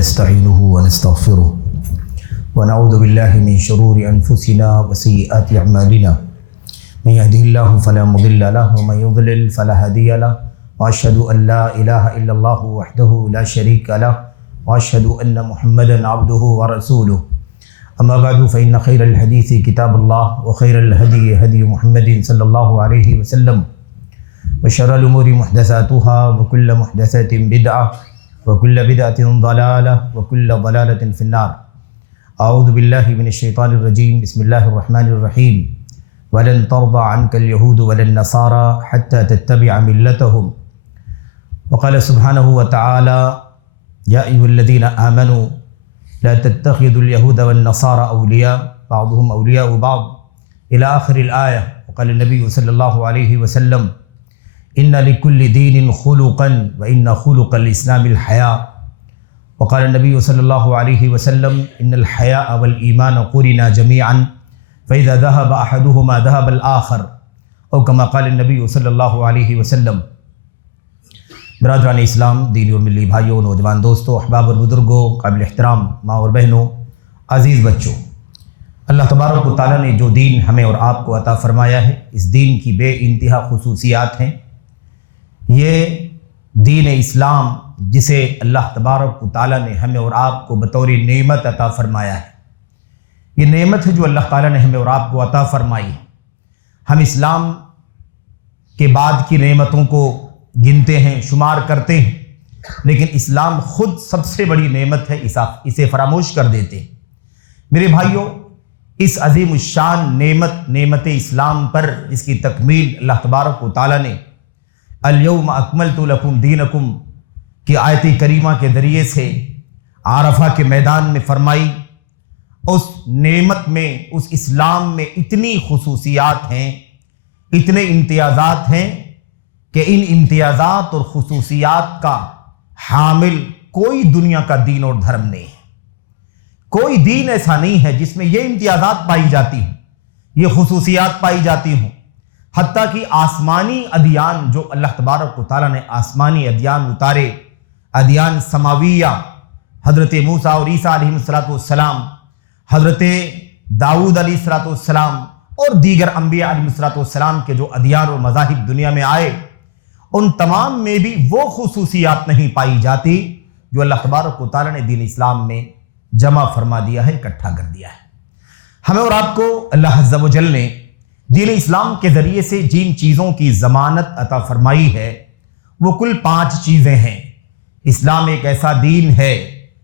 ونستعينه ونستغفره ونعوذ بالله من شرور أنفسنا وسيئات أعمالنا من يهده الله فلا مضل له ومن يضلل فلا هادي له وأشهد أن لا إله إلا الله وحده لا شريك له وأشهد أن محمدا عبده ورسوله أما بعد فإن خير الحديث كتاب الله وخير الهدي هدي محمد صلى الله عليه وسلم وشر الأمور محدثاتها وكل محدثة بدعة وكل بدعة ضلالة وكل ضلالة في النار. أعوذ بالله من الشيطان الرجيم. بسم الله الرحمن الرحيم. ولن ترضى عنك اليهود ولا النصارى حتى تتبع ملتهم. وقال سبحانه وتعالى يا أيها الذين آمنوا لا تتخذوا اليهود والنصارى أولياء بعضهم أولياء بعض إلى آخر الآية. وقال النبي صلى الله عليه وسلم إن لكل دين خلقا وإن خلق الإسلام الحياء. وقال النبي صلى الله عليه وسلم إن الحياء والإيمان قرنا جميعا فإذا ذهب أحدهما ذهب الآخر أو كما قال النبي صلی اللہ علیہ وسلم. برادران اسلام، دینی اور ملی بھائیوں، نوجوان دوستوں، احباب اور بزرگوں، قابل احترام ماں اور بہنوں، عزیز بچوں، اللہ تبارک و تعالیٰ نے جو دین ہمیں اور آپ کو عطا فرمایا ہے، اس دین کی بے انتہا خصوصیات ہیں. یہ دین اسلام جسے اللہ تبارک و تعالیٰ نے ہمیں اور آپ کو بطور نعمت عطا فرمایا ہے، یہ نعمت ہے جو اللہ تعالیٰ نے ہمیں اور آپ کو عطا فرمائی ہے. ہم اسلام کے بعد کی نعمتوں کو گنتے ہیں، شمار کرتے ہیں، لیکن اسلام خود سب سے بڑی نعمت ہے، اسے فراموش کر دیتے ہیں. میرے بھائیوں، اس عظیم الشان نعمت اسلام پر اس کی تکمیل اللہ تبارک و تعالیٰ نے الیوم اکملت لکم دینکم کی آیت کریمہ کے ذریعے سے عرفہ کے میدان میں فرمائی. اس نعمت میں، اس اسلام میں اتنی خصوصیات ہیں، اتنے امتیازات ہیں کہ ان امتیازات اور خصوصیات کا حامل کوئی دنیا کا دین اور دھرم نہیں ہے. کوئی دین ایسا نہیں ہے جس میں یہ امتیازات پائی جاتی ہوں، یہ خصوصیات پائی جاتی ہوں. حتیٰ کہ آسمانی ادیان، جو اللہ تبارک و تعالیٰ نے آسمانی ادیان اتارے، ادیان سماویہ، حضرت موسیٰ اور عیسیٰ علیہ السلام، حضرت داؤد علیہ السلام اور دیگر انبیاء علیہ السلام کے جو ادیان اور مذاہب دنیا میں آئے، ان تمام میں بھی وہ خصوصیات نہیں پائی جاتی جو اللہ تبارک و تعالیٰ نے دین اسلام میں جمع فرما دیا ہے، اکٹھا کر دیا ہے. ہمیں اور آپ کو اللہ عز و جل نے دین اسلام کے ذریعے سے جن چیزوں کی ضمانت عطا فرمائی ہے وہ کل 5 چیزیں ہیں. اسلام ایک ایسا دین ہے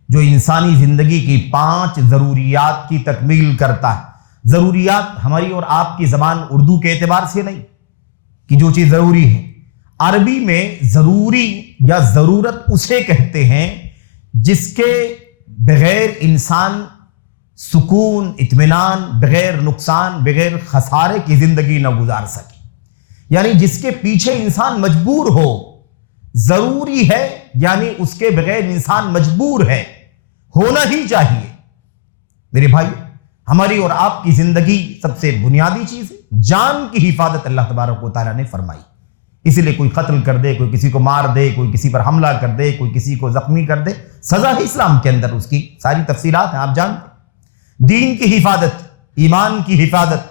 جو انسانی زندگی کی 5 ضروریات کی تکمیل کرتا ہے. ضروریات ہماری اور آپ کی زبان اردو کے اعتبار سے نہیں کہ جو چیز ضروری ہے. عربی میں ضروری یا ضرورت اسے کہتے ہیں جس کے بغیر انسان سکون، اطمینان، بغیر نقصان، بغیر خسارے کی زندگی نہ گزار سکے. یعنی جس کے پیچھے انسان مجبور ہو. ضروری ہے یعنی اس کے بغیر انسان مجبور ہے، ہونا ہی چاہیے. میرے بھائی، ہماری اور آپ کی زندگی سب سے بنیادی چیز ہے. جان کی حفاظت اللہ تبارک و تعالیٰ نے فرمائی. اسی لیے کوئی قتل کر دے، کوئی کسی کو مار دے، کوئی کسی پر حملہ کر دے، کوئی کسی کو زخمی کر دے، سزا ہے اسلام کے اندر. اس کی ساری تفصیلات ہیں، آپ جانتے ہیں. دین کی حفاظت، ایمان کی حفاظت.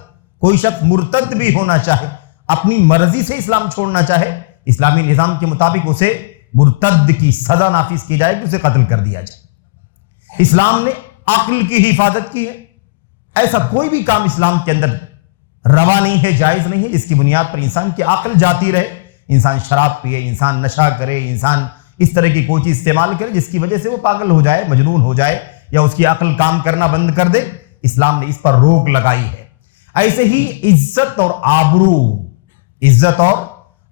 کوئی شخص مرتد بھی ہونا چاہے، اپنی مرضی سے اسلام چھوڑنا چاہے، اسلامی نظام کے مطابق اسے مرتد کی سزا نافذ کی جائے کہ اسے قتل کر دیا جائے. اسلام نے عقل کی حفاظت کی ہے. ایسا کوئی بھی کام اسلام کے اندر روا نہیں ہے، جائز نہیں ہے جس کی بنیاد پر انسان کی عقل جاتی رہے. انسان شراب پیے، انسان نشہ کرے، انسان اس طرح کی کوئی چیز استعمال کرے جس کی وجہ سے وہ پاگل ہو جائے، مجنون ہو جائے، یا اس کی عقل کام کرنا بند کر دے. اسلام نے اس پر روک لگائی ہے. ایسے ہی عزت اور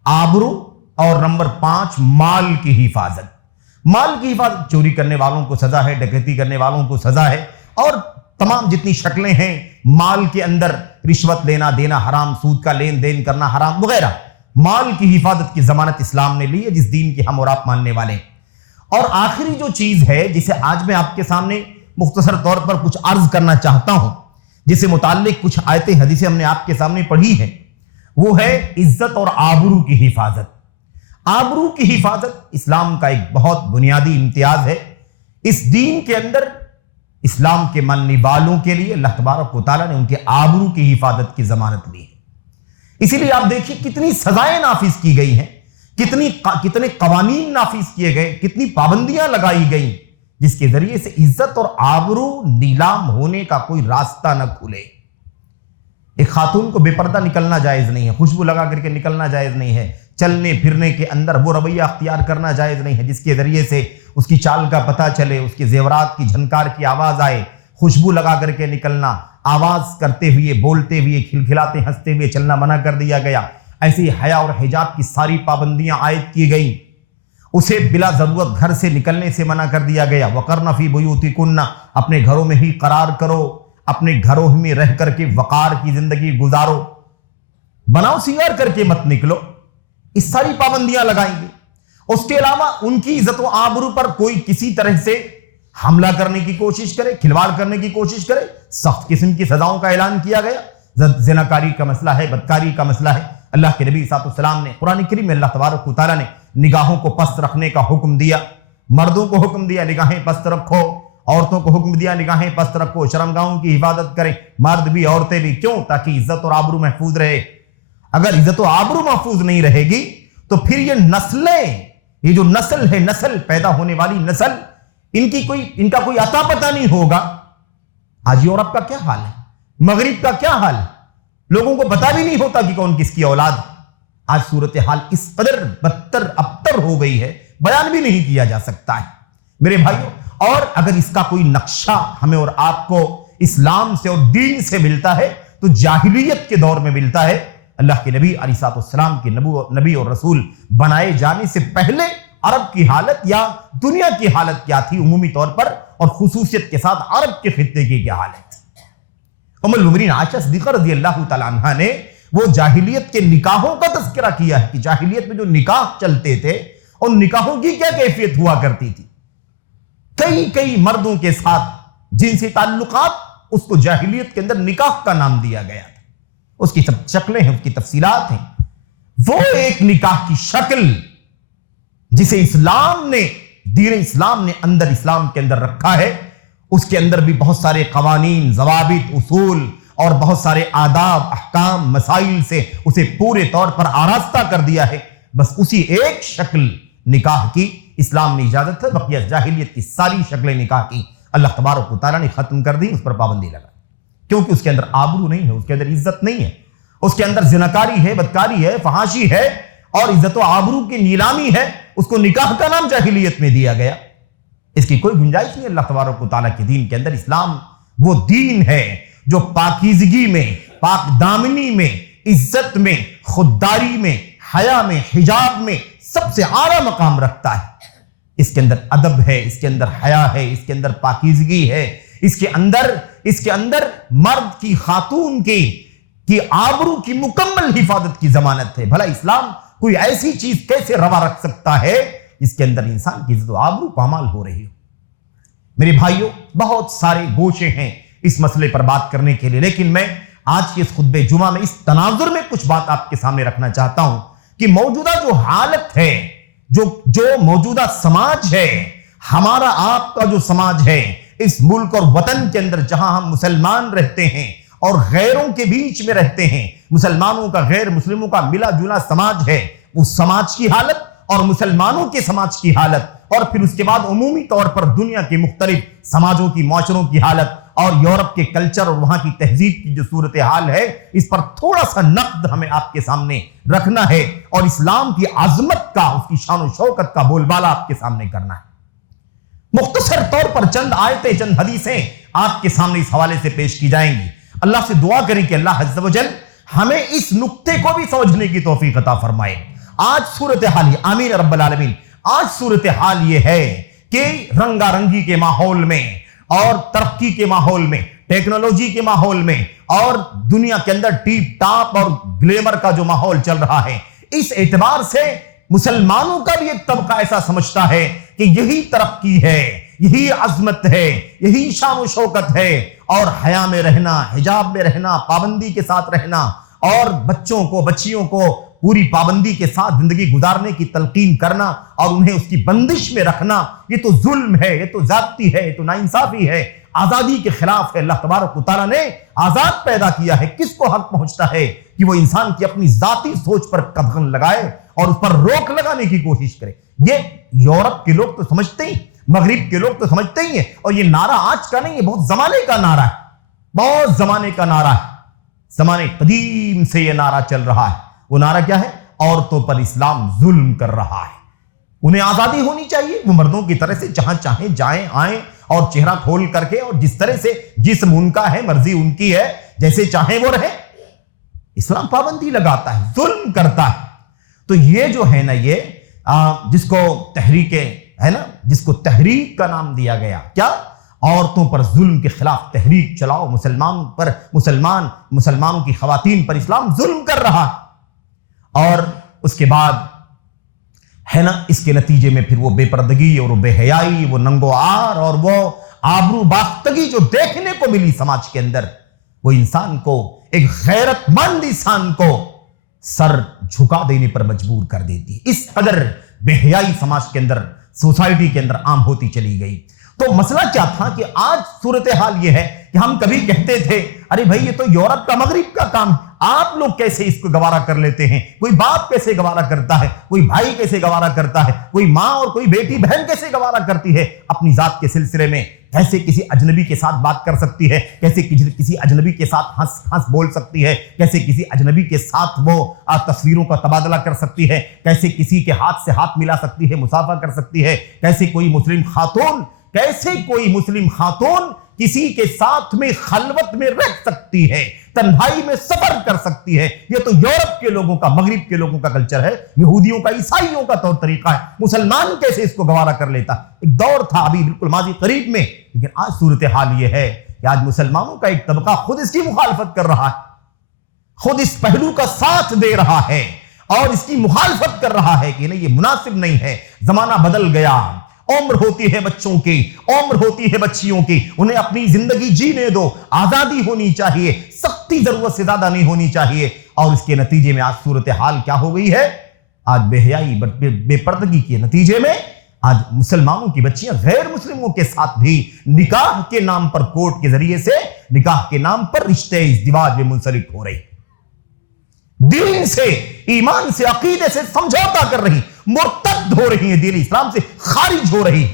آبرو اور نمبر 5 مال کی حفاظت. مال کی حفاظت، چوری کرنے والوں کو سزا ہے، ڈکیتی کرنے والوں کو سزا ہے، اور تمام جتنی شکلیں ہیں مال کے اندر، رشوت لینا دینا حرام، سود کا لین دین کرنا حرام وغیرہ. مال کی حفاظت کی ضمانت اسلام نے لی ہے، جس دین کی ہم اور آپ ماننے والے ہیں. اور آخری جو چیز ہے جسے آج میں آپ کے سامنے مختصر طور پر کچھ عرض کرنا چاہتا ہوں، جس سے متعلق کچھ آیتیں حدیثیں ہم نے آپ کے سامنے پڑھی ہیں، وہ ہے عزت اور آبرو کی حفاظت. آبرو کی حفاظت اسلام کا ایک بہت بنیادی امتیاز ہے. اس دین کے اندر اسلام کے ماننے والوں کے لیے اللہ تبارک و تعالیٰ نے ان کے آبرو کی حفاظت کی ضمانت دی ہے۔ اسی لیے آپ دیکھیے کتنی سزائیں نافذ کی گئی ہیں، کتنے قوانین نافذ کیے گئے، کتنی پابندیاں لگائی گئیں، جس کے ذریعے سے عزت اور آبرو نیلام ہونے کا کوئی راستہ نہ کھلے۔ ایک خاتون کو بے پردہ نکلنا جائز نہیں ہے، خوشبو لگا کر کے نکلنا جائز نہیں ہے، چلنے پھرنے کے اندر وہ رویہ اختیار کرنا جائز نہیں ہے جس کے ذریعے سے اس کی چال کا پتہ چلے، اس کے زیورات کی جھنکار کی آواز آئے۔ خوشبو لگا کر کے نکلنا، آواز کرتے ہوئے، بولتے ہوئے، کھلکھلاتے ہنستے ہوئے چلنا منع کر دیا گیا۔ ایسی حیا اور حجاب کی ساری پابندیاں عائد کی گئیں۔ اسے بلا ضرورت گھر سے نکلنے سے منع کر دیا گیا۔ وقرن فی بیوتکن، اپنے گھروں میں ہی قرار کرو، اپنے گھروں میں رہ کر کے وقار کی زندگی گزارو، بناؤ سنگار کر کے مت نکلو۔ اس ساری پابندیاں لگائیں گے۔ اس کے علاوہ ان کی عزت و آبرو پر کوئی کسی طرح سے حملہ کرنے کی کوشش کرے، کھلواڑ کرنے کی کوشش کرے، سخت قسم کی سزاؤں کا اعلان کیا گیا۔ زناکاری کا مسئلہ ہے، بدکاری کا مسئلہ ہے۔ اللہ کے نبی صلی اللہ علیہ وسلم نے قرآن کریم میں اللہ تبارک و تعالیٰ نے نگاہوں کو پست رکھنے کا حکم دیا۔ مردوں کو حکم دیا نگاہیں پست رکھو، عورتوں کو حکم دیا نگاہیں پست رکھو، شرمگاہوں کی حفاظت کریں، مرد بھی عورتیں بھی۔ کیوں؟ تاکہ عزت اور آبرو محفوظ رہے۔ اگر عزت و آبرو محفوظ نہیں رہے گی تو پھر یہ نسلیں، یہ جو نسل ہے، نسل پیدا ہونے والی نسل، ان کا کوئی عطا پتہ نہیں ہوگا۔ آج یورپ کا کیا حال ہے، مغرب کا کیا حال ہے، لوگوں کو پتہ بھی نہیں ہوتا کہ کون کس کی اولاد۔ آج صورتحال اس قدر بدتر ابتر ہو گئی ہے، بیان بھی نہیں کیا جا سکتا ہے میرے بھائیوں۔ اور اگر اس کا کوئی نقشہ ہمیں اور آپ کو اسلام سے اور دین سے ملتا ہے تو جاہلیت کے دور میں ملتا ہے۔ اللہ کے نبی علیہ الصلوۃ والسلام کے نبی اور رسول بنائے جانے سے پہلے عرب کی حالت یا دنیا کی حالت کیا تھی عمومی طور پر، اور خصوصیت کے ساتھ عرب کے خطے کی کیا حالت۔ ام المؤمنین عائشہ صدیقہ رضی اللہ تعالی عنہا نے وہ جاہلیت کے نکاحوں کا تذکرہ کیا ہے کہ جاہلیت میں جو نکاح چلتے تھے ان نکاحوں کی کیا کیفیت ہوا کرتی تھی۔ کئی مردوں کے ساتھ جنسی تعلقات، اس کو جاہلیت کے اندر نکاح کا نام دیا گیا تھا۔ اس کی سب شکلیں ہیں، اس کی تفصیلات ہیں۔ وہ ایک نکاح کی شکل جسے اسلام نے، دین اسلام نے اندر اسلام کے اندر رکھا ہے، اس کے اندر بھی بہت سارے قوانین، ضوابط، اصول اور بہت سارے آداب، احکام، مسائل سے اسے پورے طور پر آراستہ کر دیا ہے۔ بس اسی ایک شکل نکاح کی اسلام نے اجازت ہے، بقیہ جاہلیت کی ساری شکلیں نکاح کی اللہ تبارک و تعالیٰ نے ختم کر دی، اس پر پابندی لگا، کیونکہ اس کے اندر آبرو نہیں ہے، اس کے اندر عزت نہیں ہے، اس کے اندر زناکاری ہے، بدکاری ہے، فحاشی ہے اور عزت و آبرو کی نیلامی ہے۔ اس کو نکاح کا نام جاہلیت میں دیا گیا۔ اس کی کوئی گنجائش نہیں اللہ تبارک و تعالیٰ کے دین کے اندر۔ اسلام وہ دین ہے جو پاکیزگی میں، پاک دامنی میں، عزت میں، خودداری میں، حیا میں، حجاب میں سب سے اعلیٰ مقام رکھتا ہے۔ اس کے اندر ادب ہے، اس کے اندر حیا ہے، اس کے اندر پاکیزگی ہے، اس کے اندر مرد کی، خاتون کی آبرو کی مکمل حفاظت کی ضمانت ہے۔ بھلا اسلام کوئی ایسی چیز کیسے روا رکھ سکتا ہے جس کے اندر انسان کی عزت و آبرو پامال ہو رہی ہو؟ میرے بھائیوں، بہت سارے گوشے ہیں اس مسئلے پر بات کرنے کے لیے، لیکن میں آج کے اس خطبہ جمعہ میں اس تناظر میں کچھ بات آپ کے سامنے رکھنا چاہتا ہوں کہ موجودہ جو حالت ہے، جو موجودہ سماج ہے، ہمارا آپ کا جو سماج ہے اس ملک اور وطن کے اندر، جہاں ہم مسلمان رہتے ہیں اور غیروں کے بیچ میں رہتے ہیں، مسلمانوں کا غیر مسلموں کا ملا جلا سماج ہے، اس سماج کی حالت اور مسلمانوں کے سماج کی حالت، اور پھر اس کے بعد عمومی طور پر دنیا کے مختلف سماجوں کی، معاشروں کی حالت، اور یورپ کے کلچر اور وہاں کی تہذیب کی جو صورتحال ہے، اس پر تھوڑا سا نقد ہمیں آپ کے سامنے رکھنا ہے اور اسلام کی عظمت کا، اس کی شان و شوکت کا بول بالا آپ کے سامنے کرنا ہے۔ مختصر طور پر چند آیتیں، چند حدیثیں آپ کے سامنے اس حوالے سے پیش کی جائیں گی۔ اللہ سے دعا کریں کہ اللہ عز و جل ہمیں اس نقطے کو بھی سمجھنے کی توفیق عطا فرمائے۔ آج صورتحال یہ، آمین رب العالمین، آج صورتحال یہ ہے کہ رنگا رنگی کے ماحول میں اور ترقی کے ماحول میں، ٹیکنالوجی کے ماحول میں اور دنیا کے اندر ٹیپ ٹاپ اور گلیمر کا جو ماحول چل رہا ہے، اس اعتبار سے مسلمانوں کا بھی ایک طبقہ ایسا سمجھتا ہے کہ یہی ترقی ہے، یہی عظمت ہے، یہی شان و شوکت ہے، اور حیا میں رہنا، حجاب میں رہنا، پابندی کے ساتھ رہنا، اور بچیوں کو پوری پابندی کے ساتھ زندگی گزارنے کی تلقین کرنا اور انہیں اس کی بندش میں رکھنا، یہ تو ظلم ہے، یہ تو زیادتی ہے، یہ تو ناانصافی ہے، آزادی کے خلاف ہے۔ اللہ تبارک و تعالیٰ نے آزاد پیدا کیا ہے، کس کو حق پہنچتا ہے کہ وہ انسان کی اپنی ذاتی سوچ پر قدغن لگائے اور اس پر روک لگانے کی کوشش کرے۔ یہ یورپ کے لوگ تو سمجھتے ہی، مغرب کے لوگ تو سمجھتے ہی ہیں، اور یہ نعرہ آج کا نہیں ہے، بہت زمانے کا نعرہ ہے، بہت زمانے کا نعرہ ہے، زمانے قدیم سے یہ نعرہ چل رہا ہے۔ وہ نعرہ کیا ہے؟ عورتوں پر اسلام ظلم کر رہا ہے، انہیں آزادی ہونی چاہیے، وہ مردوں کی طرح سے جہاں چاہیں جائیں آئیں اور چہرہ کھول کر کے، اور جس طرح سے جسم ان کا ہے، مرضی ان کی ہے، جیسے چاہیں وہ رہیں۔ اسلام پابندی لگاتا ہے، ظلم کرتا ہے۔ تو یہ جو ہے نا، یہ جس کو تحریک ہے نا، جس کو تحریک کا نام دیا گیا، کیا؟ عورتوں پر ظلم کے خلاف تحریک چلاؤ، مسلمانوں کی خواتین پر اسلام ظلم کر رہا ہے۔ اور اس کے بعد ہے نا، اس کے نتیجے میں پھر وہ بے پردگی اور وہ بے حیائی، وہ ننگ و عار اور وہ آبرو باختگی جو دیکھنے کو ملی سماج کے اندر، وہ انسان کو، ایک غیرت مند انسان کو سر جھکا دینے پر مجبور کر دیتی۔ اس قدر بے حیائی سماج کے اندر، سوسائٹی کے اندر عام ہوتی چلی گئی۔ تو مسئلہ کیا تھا کہ آج صورتحال یہ ہے کہ ہم کبھی کہتے تھے ارے بھائی یہ تو یورپ کا، مغرب کا کام، آپ لوگ کیسے اس کو گوارا کر لیتے ہیں؟ کوئی باپ کیسے گوارا کرتا ہے، کوئی بھائی کیسے گوارا کرتا ہے، کوئی ماں اور کوئی بیٹی بہن کیسے گوارا کرتی ہے اپنی ذات کے سلسلے میں؟ کیسے کسی اجنبی کے ساتھ بات کر سکتی ہے، کیسے کسی اجنبی کے ساتھ ہنس بول سکتی ہے، کیسے کسی اجنبی کے ساتھ وہ تصویروں کا تبادلہ کر سکتی ہے، کیسے کسی کے ہاتھ سے ہاتھ ملا سکتی ہے، مصافحہ کر سکتی ہے، کیسے کوئی مسلم خاتون کسی کے ساتھ میں خلوت میں رہ سکتی ہے، تنہائی میں سفر کر سکتی ہے۔ یہ تو یورپ کے لوگوں کا، مغرب کے لوگوں کا کلچر ہے، یہودیوں کا، عیسائیوں کا طور طریقہ ہے۔ مسلمان کیسے اس کو گوارا کر لیتا؟ ایک دور تھا ابھی بالکل ماضی قریب میں، لیکن آج صورتحال یہ ہے کہ آج مسلمانوں کا ایک طبقہ خود اس کی مخالفت کر رہا ہے، خود اس پہلو کا ساتھ دے رہا ہے اور اس کی مخالفت کر رہا ہے کہ نہیں، یہ مناسب نہیں ہے، زمانہ بدل گیا، عمر ہوتی ہے بچوں کی، عمر ہوتی ہے بچیوں کی، انہیں اپنی زندگی جینے دو، آزادی ہونی چاہیے، سختی ضرورت سے زیادہ نہیں ہونی چاہیے۔ اور اس کے نتیجے میں آج صورتحال کیا ہو گئی ہے؟ آج بے حیائی، بے پردگی کے نتیجے میں آج مسلمانوں کی بچیاں غیر مسلموں کے ساتھ بھی نکاح کے نام پر، کورٹ کے ذریعے سے نکاح کے نام پر رشتے ازدواج میں منسلک ہو رہی، دین سے، ایمان سے، عقیدے سے سمجھوتا کر رہی، مرتد ہو رہی ہیں، دین اسلام سے خارج ہو رہی۔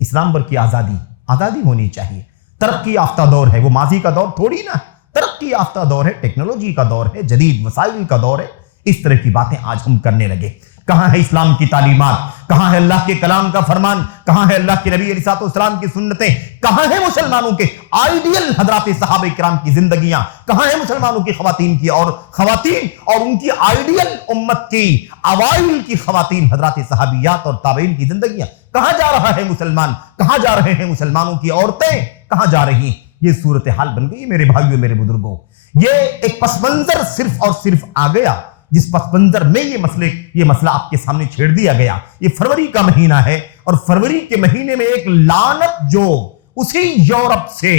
اسلام پر کی آزادی ہونی چاہیے۔ ترقی یافتہ دور ہے، وہ ماضی کا دور تھوڑی نا، ترقی یافتہ دور ہے، ٹیکنالوجی کا دور ہے، جدید وسائل کا دور ہے۔ اس طرح کی باتیں آج ہم کرنے لگے۔ کہاں ہے اسلام کی تعلیمات؟ کہاں ہے اللہ کے کلام کا فرمان؟ کہاں ہے اللہ کے نبی علیہ السلام کی سنتیں؟ کہاں ہے مسلمانوں کے آئیڈیل حضرات صحابہ کرام کی زندگیاں؟ کہاں ہے مسلمانوں کی خواتین اور ان کی آئیڈیل امت کی اوائل کی خواتین حضرات صحابیات اور تابعین کی زندگیاں؟ کہاں جا رہا ہے مسلمان؟ کہاں جا رہے ہیں مسلمانوں کی عورتیں؟ کہاں جا رہی ہیں؟ یہ صورتحال بن گئی میرے بھائیوں، میرے بزرگوں۔ یہ ایک پس منظر صرف اور صرف آ گیا، جس پس منظر میں یہ مسئلہ آپ کے سامنے چھیڑ دیا گیا۔ یہ فروری کا مہینہ ہے، اور فروری کے مہینے میں ایک لعنت جو اسی یورپ سے،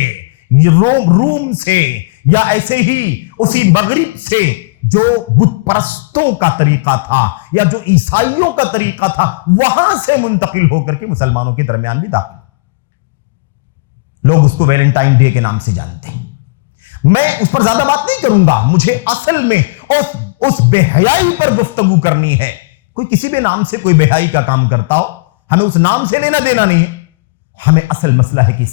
روم سے، یا ایسے ہی اسی مغرب سے جو بت پرستوں کا طریقہ تھا یا جو عیسائیوں کا طریقہ تھا، وہاں سے منتقل ہو کر کے مسلمانوں کے درمیان بھی داخل۔ لوگ اس کو ویلنٹائن ڈے کے نام سے جانتے ہیں۔ میں اس پر زیادہ بات نہیں کروں گا، مجھے اصل میں اس بے حیائی پر گفتگو کرنی ہے۔ کوئی کسی بھی نام سے کوئی بے حیائی کا کام کرتا ہو، ہمیں اس نام سے لینا دینا نہیں ہے۔ ہمیں اصل مسئلہ ہے کہ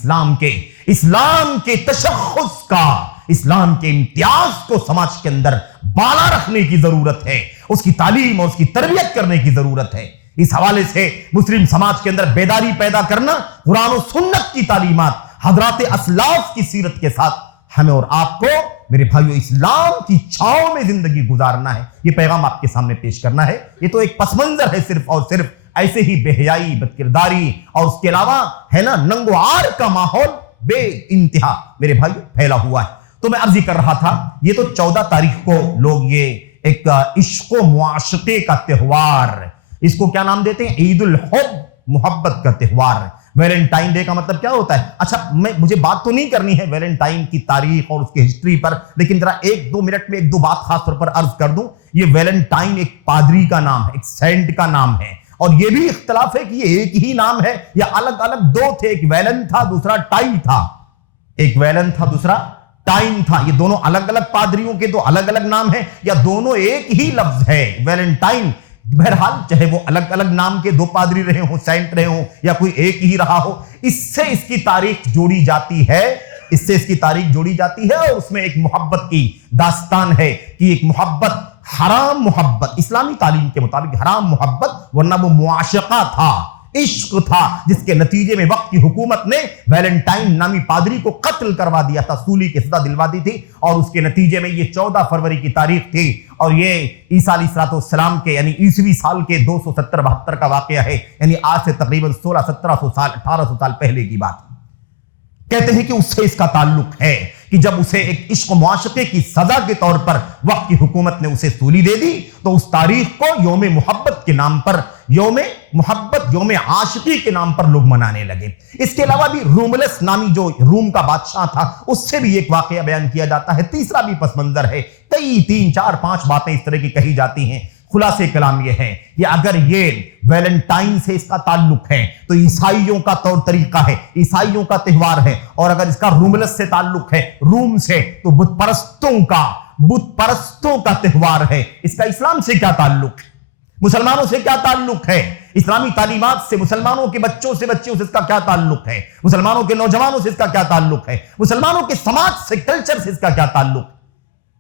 اسلام کے تشخص کا، اسلام کے امتیاز کو سماج کے اندر بالا رکھنے کی ضرورت ہے، اس کی تعلیم اور اس کی تربیت کرنے کی ضرورت ہے۔ اس حوالے سے مسلم سماج کے اندر بیداری پیدا کرنا، قرآن و سنت کی تعلیمات، حضرات اسلاف کی سیرت کے ساتھ ہمیں اور آپ کو میرے بھائیو اسلام کی چھاؤں میں زندگی گزارنا ہے۔ یہ پیغام آپ کے سامنے پیش کرنا ہے۔ یہ تو ایک پس منظر ہے صرف اور صرف، ایسے ہی بے حیائی، بد کرداری اور اس کے علاوہ ہے نا ننگ و عار کا ماحول بے انتہا میرے بھائیو پھیلا ہوا ہے۔ تو میں عرض کر رہا تھا، یہ تو 14 تاریخ کو لوگ یہ ایک عشق و معاشقے کا تہوار، اس کو کیا نام دیتے ہیں؟ عید الحب، محبت کا تہوار، ویلنٹائن ڈے کا مطلب کیا ہوتا ہے؟ اچھا مجھے بات تو نہیں کرنی ہے ویلنٹائن کی تاریخ اور اس کی ہسٹری پر، لیکن ذرا 1-2 منٹ میں 1-2 بات خاص طور پر عرض کر دوں. یہ ویلنٹائن ایک پادری کا نام ہے، ایک سینٹ کا نام ہے، اور یہ بھی اختلاف ہے کہ یہ ایک ہی نام ہے یا الگ الگ 2 تھے. ایک ویلن تھا دوسرا ٹائن تھا، ایک ویلن تھا دوسرا ٹائن تھا. یہ دونوں الگ الگ پادریوں کے 2 الگ الگ نام ہیں یا دونوں ایک ہی لفظ ہے ویلنٹائن؟ بہرحال چاہے وہ الگ الگ نام کے 2 پادری رہے ہوں، سینٹ رہے ہوں، یا کوئی ایک ہی رہا ہو، اس سے اس کی تاریخ جوڑی جاتی ہے، اس سے اس کی تاریخ جوڑی جاتی ہے. اور اس میں ایک محبت کی داستان ہے کہ ایک محبت، حرام محبت، اسلامی تعلیم کے مطابق حرام محبت، ورنہ وہ معاشقہ تھا، عشق تھا، جس کے نتیجے میں وقت کی حکومت نے ویلنٹائن نامی پادری کو قتل کروا دیا تھا، سولی کی سزا دلوا دی تھی. اور اس کے نتیجے میں یہ 14 فروری کی تاریخ تھی، اور یہ عیسیٰ علیہ السلام کے یعنی عیسوی سال کے 270-72 کا واقعہ ہے، یعنی آج سے تقریباً 1600-1700 سال 1800 سال پہلے کی بات. کہتے ہیں کہ اس سے اس کا تعلق ہے کہ جب اسے ایک عشق و معاشقے کی سزا کے طور پر وقت کی حکومت نے اسے سولی دے دی، تو اس تاریخ کو یوم محبت کے نام پر، یوم محبت، یوم عاشقی کے نام پر لوگ منانے لگے. اس کے علاوہ بھی روملس نامی جو روم کا بادشاہ تھا، اس سے بھی ایک واقعہ بیان کیا جاتا ہے. تیسرا بھی پس منظر ہے، کئی 3, 4, 5 باتیں اس طرح کی کہی جاتی ہیں. خلاصے کلام یہ ہے کہ اگر یہ ویلنٹائن سے اس کا تعلق ہے تو عیسائیوں کا طور طریقہ ہے، عیسائیوں کا تہوار ہے، اور اگر اس کا روملس سے تعلق ہے، روم سے، تو بت پرستوں کا تہوار ہے. اس کا اسلام سے کیا تعلق ہے؟ مسلمانوں سے کیا تعلق ہے؟ اسلامی تعلیمات سے، مسلمانوں کے بچوں سے اس کا کیا تعلق ہے؟ مسلمانوں کے نوجوانوں سے اس کا کیا تعلق ہے؟ مسلمانوں کے سماج سے، کلچر سے اس کا کیا تعلق ہے؟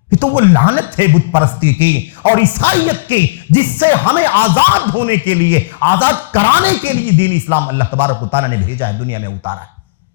تو وہ لعنت ہے بت پرستی کی اور عیسائیت کی، جس سے ہمیں آزاد ہونے کے لیے، آزاد کرانے کے لیے دین اسلام اللہ تبارک و تعالیٰ نے بھیجا ہے، دنیا میں اتارا ہے.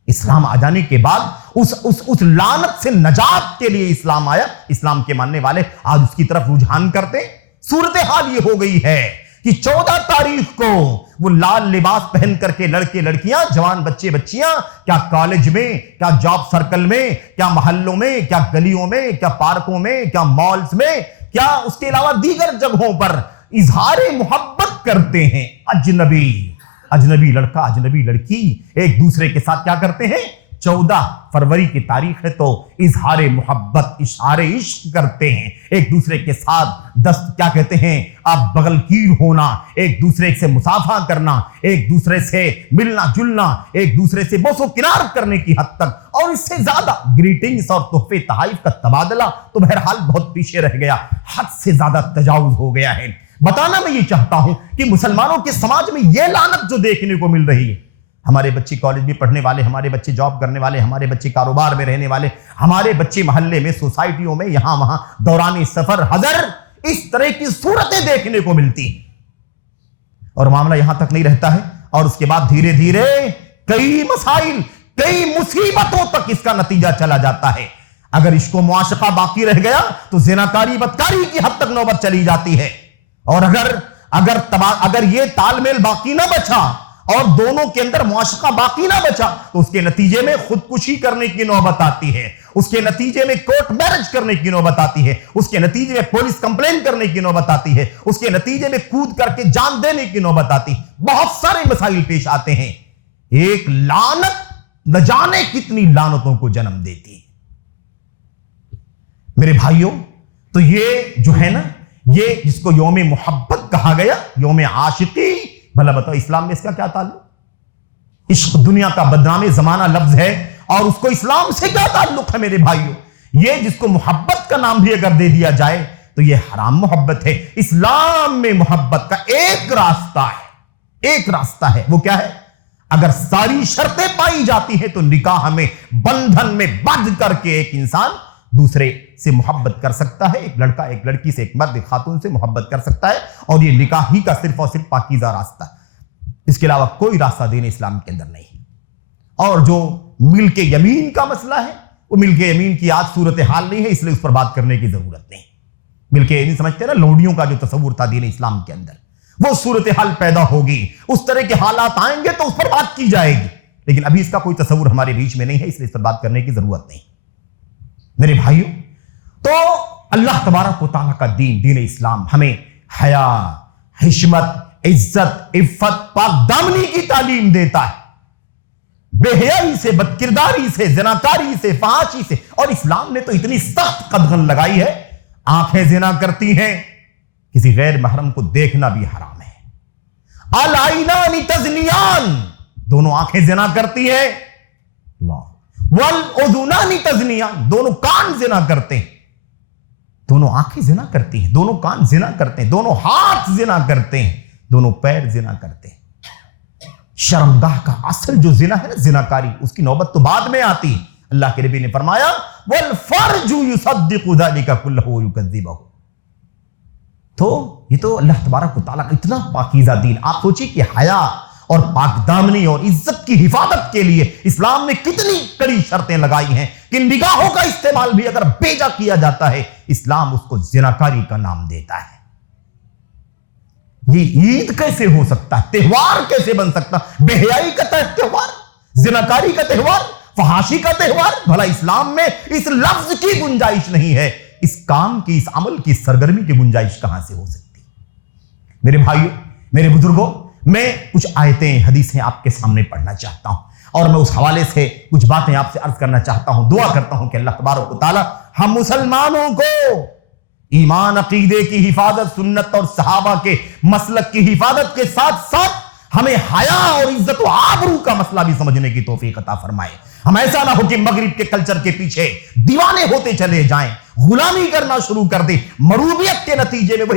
اسلام آ جانے کے بعد اس لعنت سے نجات کے لیے اسلام آیا. اسلام کے ماننے والے آج اس کی طرف رجحان کرتے. صورتحال یہ ہو گئی ہے کہ 14 تاریخ کو وہ لال لباس پہن کر کے لڑکے لڑکیاں، جوان بچے بچیاں، کیا کالج میں، کیا جاب سرکل میں، کیا محلوں میں، کیا گلیوں میں، کیا پارکوں میں، کیا مالز میں، کیا اس کے علاوہ دیگر جگہوں پر اظہار محبت کرتے ہیں. اجنبی لڑکا، اجنبی لڑکی ایک دوسرے کے ساتھ کیا کرتے ہیں؟ 14 فروری کی تاریخ ہے تو اظہار محبت، اشعار عشق کرتے ہیں، ایک دوسرے کے ساتھ کیا کہتے ہیں، آپ بغل گیر ہونا، ایک دوسرے سے مصافحہ کرنا، ایک دوسرے سے ملنا جلنا، ایک دوسرے سے بوس و کنار کرنے کی حد تک، اور اس سے زیادہ گریٹنگز اور تحفے تحائف کا تبادلہ تو بہرحال بہت پیچھے رہ گیا، حد سے زیادہ تجاوز ہو گیا ہے. بتانا میں یہ چاہتا ہوں کہ مسلمانوں کے سماج میں یہ لعنت جو دیکھنے کو مل رہی ہے، ہمارے بچے کالج میں پڑھنے والے، ہمارے بچے جاب کرنے والے، ہمارے بچے کاروبار میں رہنے والے، ہمارے بچے محلے میں، سوسائٹیوں میں، یہاں وہاں دوران سفر حضر اس طرح کی صورتیں دیکھنے کو ملتی ہیں. اور معاملہ یہاں تک نہیں رہتا ہے، اور اس کے بعد دھیرے دھیرے کئی مسائل، کئی مصیبتوں تک اس کا نتیجہ چلا جاتا ہے. اگر عشق و معاشقہ باقی رہ گیا تو زناکاری بدکاری کی حد تک نوبت چلی جاتی ہے. اور اگر یہ تال میل باقی نہ بچا اور دونوں کے اندر معاشقہ باقی نہ بچا تو اس کے نتیجے میں خودکشی کرنے کی نوبت آتی ہے، اس کے نتیجے میں کورٹ میرج کرنے کی نوبت آتی ہے، اس کے نتیجے میں پولیس کمپلین کرنے کی نوبت آتی ہے، اس کے نتیجے میں کود کر کے جان دینے کی نوبت آتی ہے. بہت سارے مسائل پیش آتے ہیں. ایک لعنت نہ جانے کتنی لعنتوں کو جنم دیتی ہے. میرے بھائیوں، تو یہ جو ہے نا، یہ جس کو یوم محبت کہا گیا، یوم عاشقی، بھلا بتاؤ اسلام میں اس کا کیا تعلق؟ عشق دنیا کا بدنام زمانہ لفظ ہے، اور اس کو اسلام سے کیا تعلق ہے میرے بھائیوں؟ یہ جس کو محبت کا نام بھی اگر دے دیا جائے تو یہ حرام محبت ہے. اسلام میں محبت کا ایک راستہ ہے، وہ کیا ہے؟ اگر ساری شرطیں پائی جاتی ہیں تو نکاح میں، بندھن میں بدھ کر کے ایک انسان دوسرے سے محبت کر سکتا ہے. ایک لڑکا ایک لڑکی سے، ایک مرد ایک خاتون سے محبت کر سکتا ہے، اور یہ نکاح ہی کا صرف اور صرف پاکیزہ راستہ ہے. اس کے علاوہ کوئی راستہ دین اسلام کے اندر نہیں. اور جو ملک یمین کا مسئلہ ہے، وہ ملک یمین کی آج صورتحال نہیں ہے، اس لیے اس پر بات کرنے کی ضرورت نہیں. ملک یمین سمجھتے ہیں نا، لوڈیوں کا جو تصور تھا دین اسلام کے اندر، وہ صورتحال پیدا ہوگی، اس طرح کے حالات آئیں گے تو اس پر بات کی جائے گی. لیکن ابھی اس کا کوئی تصور ہمارے بیچ میں نہیں ہے، اس لیے اس پر بات کرنے کی ضرورت نہیں. میرے بھائیوں، تو اللہ تبارک و تعالیٰ کا دین اسلام ہمیں حیا، حشمت، عزت، عفت، پاک دامنی کی تعلیم دیتا ہے. بے حیائی سے, بدکرداری سے, زناکاری سے, فحاشی سے. اور اسلام نے تو اتنی سخت قدغن لگائی ہے, آنکھیں زنا کرتی ہیں, کسی غیر محرم کو دیکھنا بھی حرام ہے. العینان تزنیان, دونوں آنکھیں زنا کرتی ہیں. والاذنان تزنیان, دونوں کان زنا کرتے ہیں. دونوں آنکھیں زنا کرتی ہیں, دونوں کان زنا کرتے ہیں, دونوں ہاتھ زنا کرتے ہیں, دونوں پیر زنا کرتے ہیں. شرمگاہ کا اصل جو زنا ہے نا, زناکاری, اس کی نوبت تو بعد میں آتی. اللہ کے نبی نے فرمایا والفرج یصدق ذلک کلہ ویکذبہ. تو یہ تو اللہ تبارک و تعالیٰ کا اتنا پاکیزہ دین. آپ سوچیے کہ حیا اور پاک دامنی اور عزت کی حفاظت کے لیے اسلام نے کتنی کڑی شرطیں لگائی ہیں کہ نگاہوں کا استعمال بھی اگر بیجا کیا جاتا ہے, اسلام اس کو زناکاری کا نام دیتا ہے. یہ عید کیسے ہو سکتا ہے, تہوار کیسے بن سکتا, بے حیائی کا تہوار, زناکاری کا تہوار, فحاشی کا تہوار؟ بھلا اسلام میں اس لفظ کی گنجائش نہیں ہے. اس کام کی, اس عمل کی, سرگرمی کی گنجائش کہاں سے ہو سکتی؟ میرے بھائیوں, میرے بزرگوں, میں کچھ آیتیں, حدیثیں آپ کے سامنے پڑھنا چاہتا ہوں اور میں اس حوالے سے کچھ باتیں آپ سے عرض کرنا چاہتا ہوں. دعا کرتا ہوں کہ اللہ تبارک و تعالی ہم مسلمانوں کو ایمان, عقیدے کی حفاظت, سنت اور صحابہ کے مسلک کی حفاظت کے ساتھ ساتھ ہمیں حیا اور عزت و آبرو کا مسئلہ بھی سمجھنے کی توفیق عطا فرمائے. ہم ایسا نہ ہو کہ مغرب کے کلچر کے پیچھے دیوانے ہوتے چلے جائیں, غلامی کرنا شروع کر دیں, مروبیت کے نتیجے میں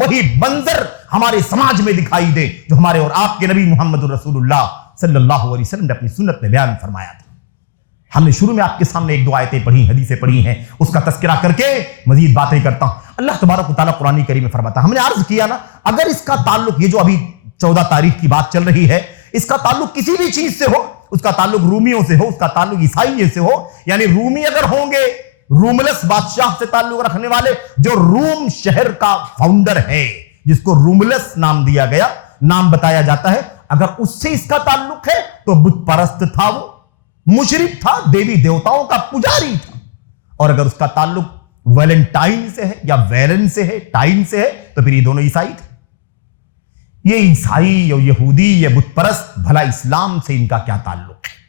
وہی منظر ہمارے سماج میں دکھائی دے جو ہمارے اور آپ کے نبی محمد رسول اللہ صلی اللہ علیہ وسلم نے اپنی سنت میں بیان فرمایا تھا. ہم نے شروع میں آپ کے سامنے ایک دو آیتیں پڑھی, حدیثیں پڑھی ہیں, اس کا تذکرہ کر کے مزید باتیں کرتا ہوں. اللہ تبارک و تعالیٰ قرآن کریم میں فرماتا ہے, ہم نے عرض کیا نا, اگر اس کا تعلق, یہ جو ابھی 14 تاریخ کی بات چل رہی ہے, اس کا تعلق کسی بھی چیز سے ہو, اس کا تعلق رومیوں سے ہو, اس کا تعلق عیسائی سے ہو, یعنی رومی اگر ہوں گے, روملس بادشاہ سے تعلق رکھنے والے, جو روم شہر کا فاؤنڈر ہے, جس کو روملس نام دیا گیا, نام بتایا جاتا ہے, اگر اس سے اس کا تعلق ہے تو بت پرست تھا, وہ مشرک تھا, دیوی دیوتاؤں کا پجاری تھا. اور اگر اس کا تعلق ویلنٹائن سے ہے یا ویلن سے ہے, ٹائن سے ہے, تو پھر یہ دونوں عیسائی تھے. یہ عیسائی اور یہودی, یہ بت پرست, بھلا اسلام سے ان کا کیا تعلق ہے؟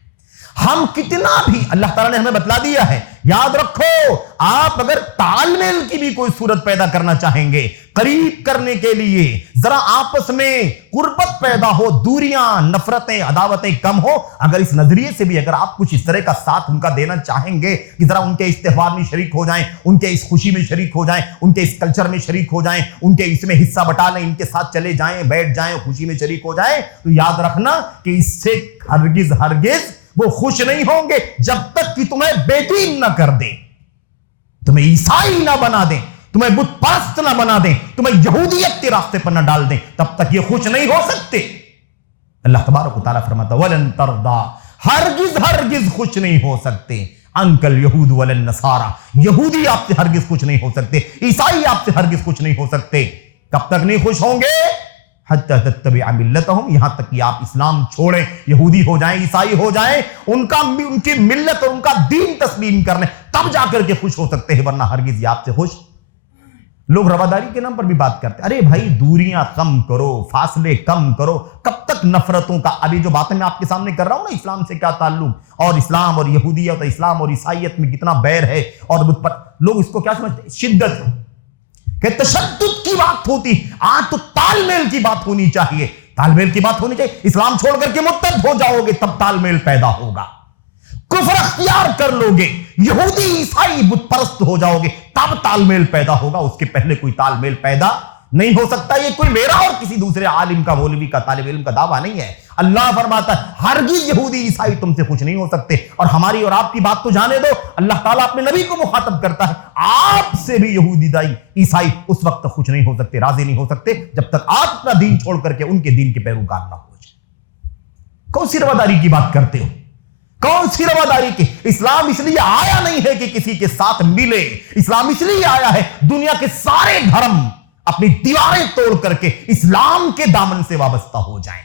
ہم کتنا بھی, اللہ تعالیٰ نے ہمیں بتلا دیا ہے, یاد رکھو, آپ اگر تال میل کی بھی کوئی صورت پیدا کرنا چاہیں گے, قریب کرنے کے لیے, ذرا آپس میں قربت پیدا ہو, دوریاں, نفرتیں, عداوتیں کم ہو, اگر اس نظریے سے بھی اگر آپ کچھ اس طرح کا ساتھ ان کا دینا چاہیں گے کہ ذرا ان کے اس تہوار میں شریک ہو جائیں, ان کے اس خوشی میں شریک ہو جائیں, ان کے اس کلچر میں شریک ہو جائیں, ان کے اس میں حصہ بٹا لیں, ان کے ساتھ چلے جائیں, بیٹھ جائیں, خوشی میں شریک ہو جائیں, تو یاد رکھنا کہ اس سے ہرگز وہ خوش نہیں ہوں گے جب تک کہ تمہیں بے دین نہ کر دیں, تمہیں عیسائی نہ بنا دیں, تمہیں بت پرست نہ بنا دیں, تمہیں یہودیت کے راستے پر نہ ڈال دیں, تب تک یہ خوش نہیں ہو سکتے. اللہ تبارک و تعالیٰ فرماتا ولن ترضا, ہرگز خوش نہیں ہو سکتے, انکل یہود ولن نصارا, یہودی آپ سے ہرگز خوش نہیں ہو سکتے, عیسائی آپ سے ہرگز خوش نہیں ہو سکتے. کب تک نہیں خوش ہوں گے؟ حتی تتبع ملتہم, یہاں تک کہ آپ اسلام چھوڑیں, یہودی ہو جائیں, عیسائی ہو جائیں, ان کی ملت اور ان کا دین تسلیم کر لیں, تب جا کر کے خوش ہو سکتے ہیں, ورنہ ہرگز یہ آپ سے خوش. لوگ رواداری کے نام پر بھی بات کرتے ہیں, ارے بھائی دوریاں کم کرو, فاصلے کم کرو, کب تک نفرتوں کا, ابھی جو باتیں میں آپ کے سامنے کر رہا ہوں نا, اسلام سے کیا تعلق, اور اسلام اور یہودیت, اور اسلام اور عیسائیت میں کتنا بیر ہے, اور لوگ اس کو کیا سمجھتے ہیں, شدت, کہ تشدد کی بات ہوتی. آج تو تال میل کی بات ہونی چاہیے, تال میل کی بات ہونی چاہیے. اسلام چھوڑ کر کے مرتد ہو جاؤ گے تب تال میل پیدا ہوگا, کفر اختیار کر لو گے, یہودی عیسائی بت پرست ہو جاؤ گے, تب تال میل پیدا ہوگا, اس کے پہلے کوئی تال میل پیدا نہیں ہو سکتا. یہ کوئی میرا اور کسی دوسرے عالم کا, مولوی کا, طالب علم کا دعویٰ نہیں ہے. اللہ فرماتا ہے ہرگز یہودی عیسائی تم سے خوش نہیں ہو سکتے. اور ہماری اور آپ کی بات تو جانے دو, اللہ تعالیٰ اپنے نبی کو مخاطب کرتا ہے, آپ سے بھی یہودی عیسائی اس وقت تک خوش نہیں ہو سکتے, راضی نہیں ہو سکتے, جب تک آپ اپنا دین چھوڑ کر کے ان کے دین کے پیروکار نہ ہو جائے. کون سی رواداری کی بات کرتے ہو, کون سی رواداری کی؟ اسلام اس لیے آیا نہیں ہے کہ کسی کے ساتھ ملے, اسلام اس لیے آیا ہے دنیا کے سارے دھرم اپنی دیواریں توڑ کر کے اسلام کے دامن سے وابستہ ہو جائیں.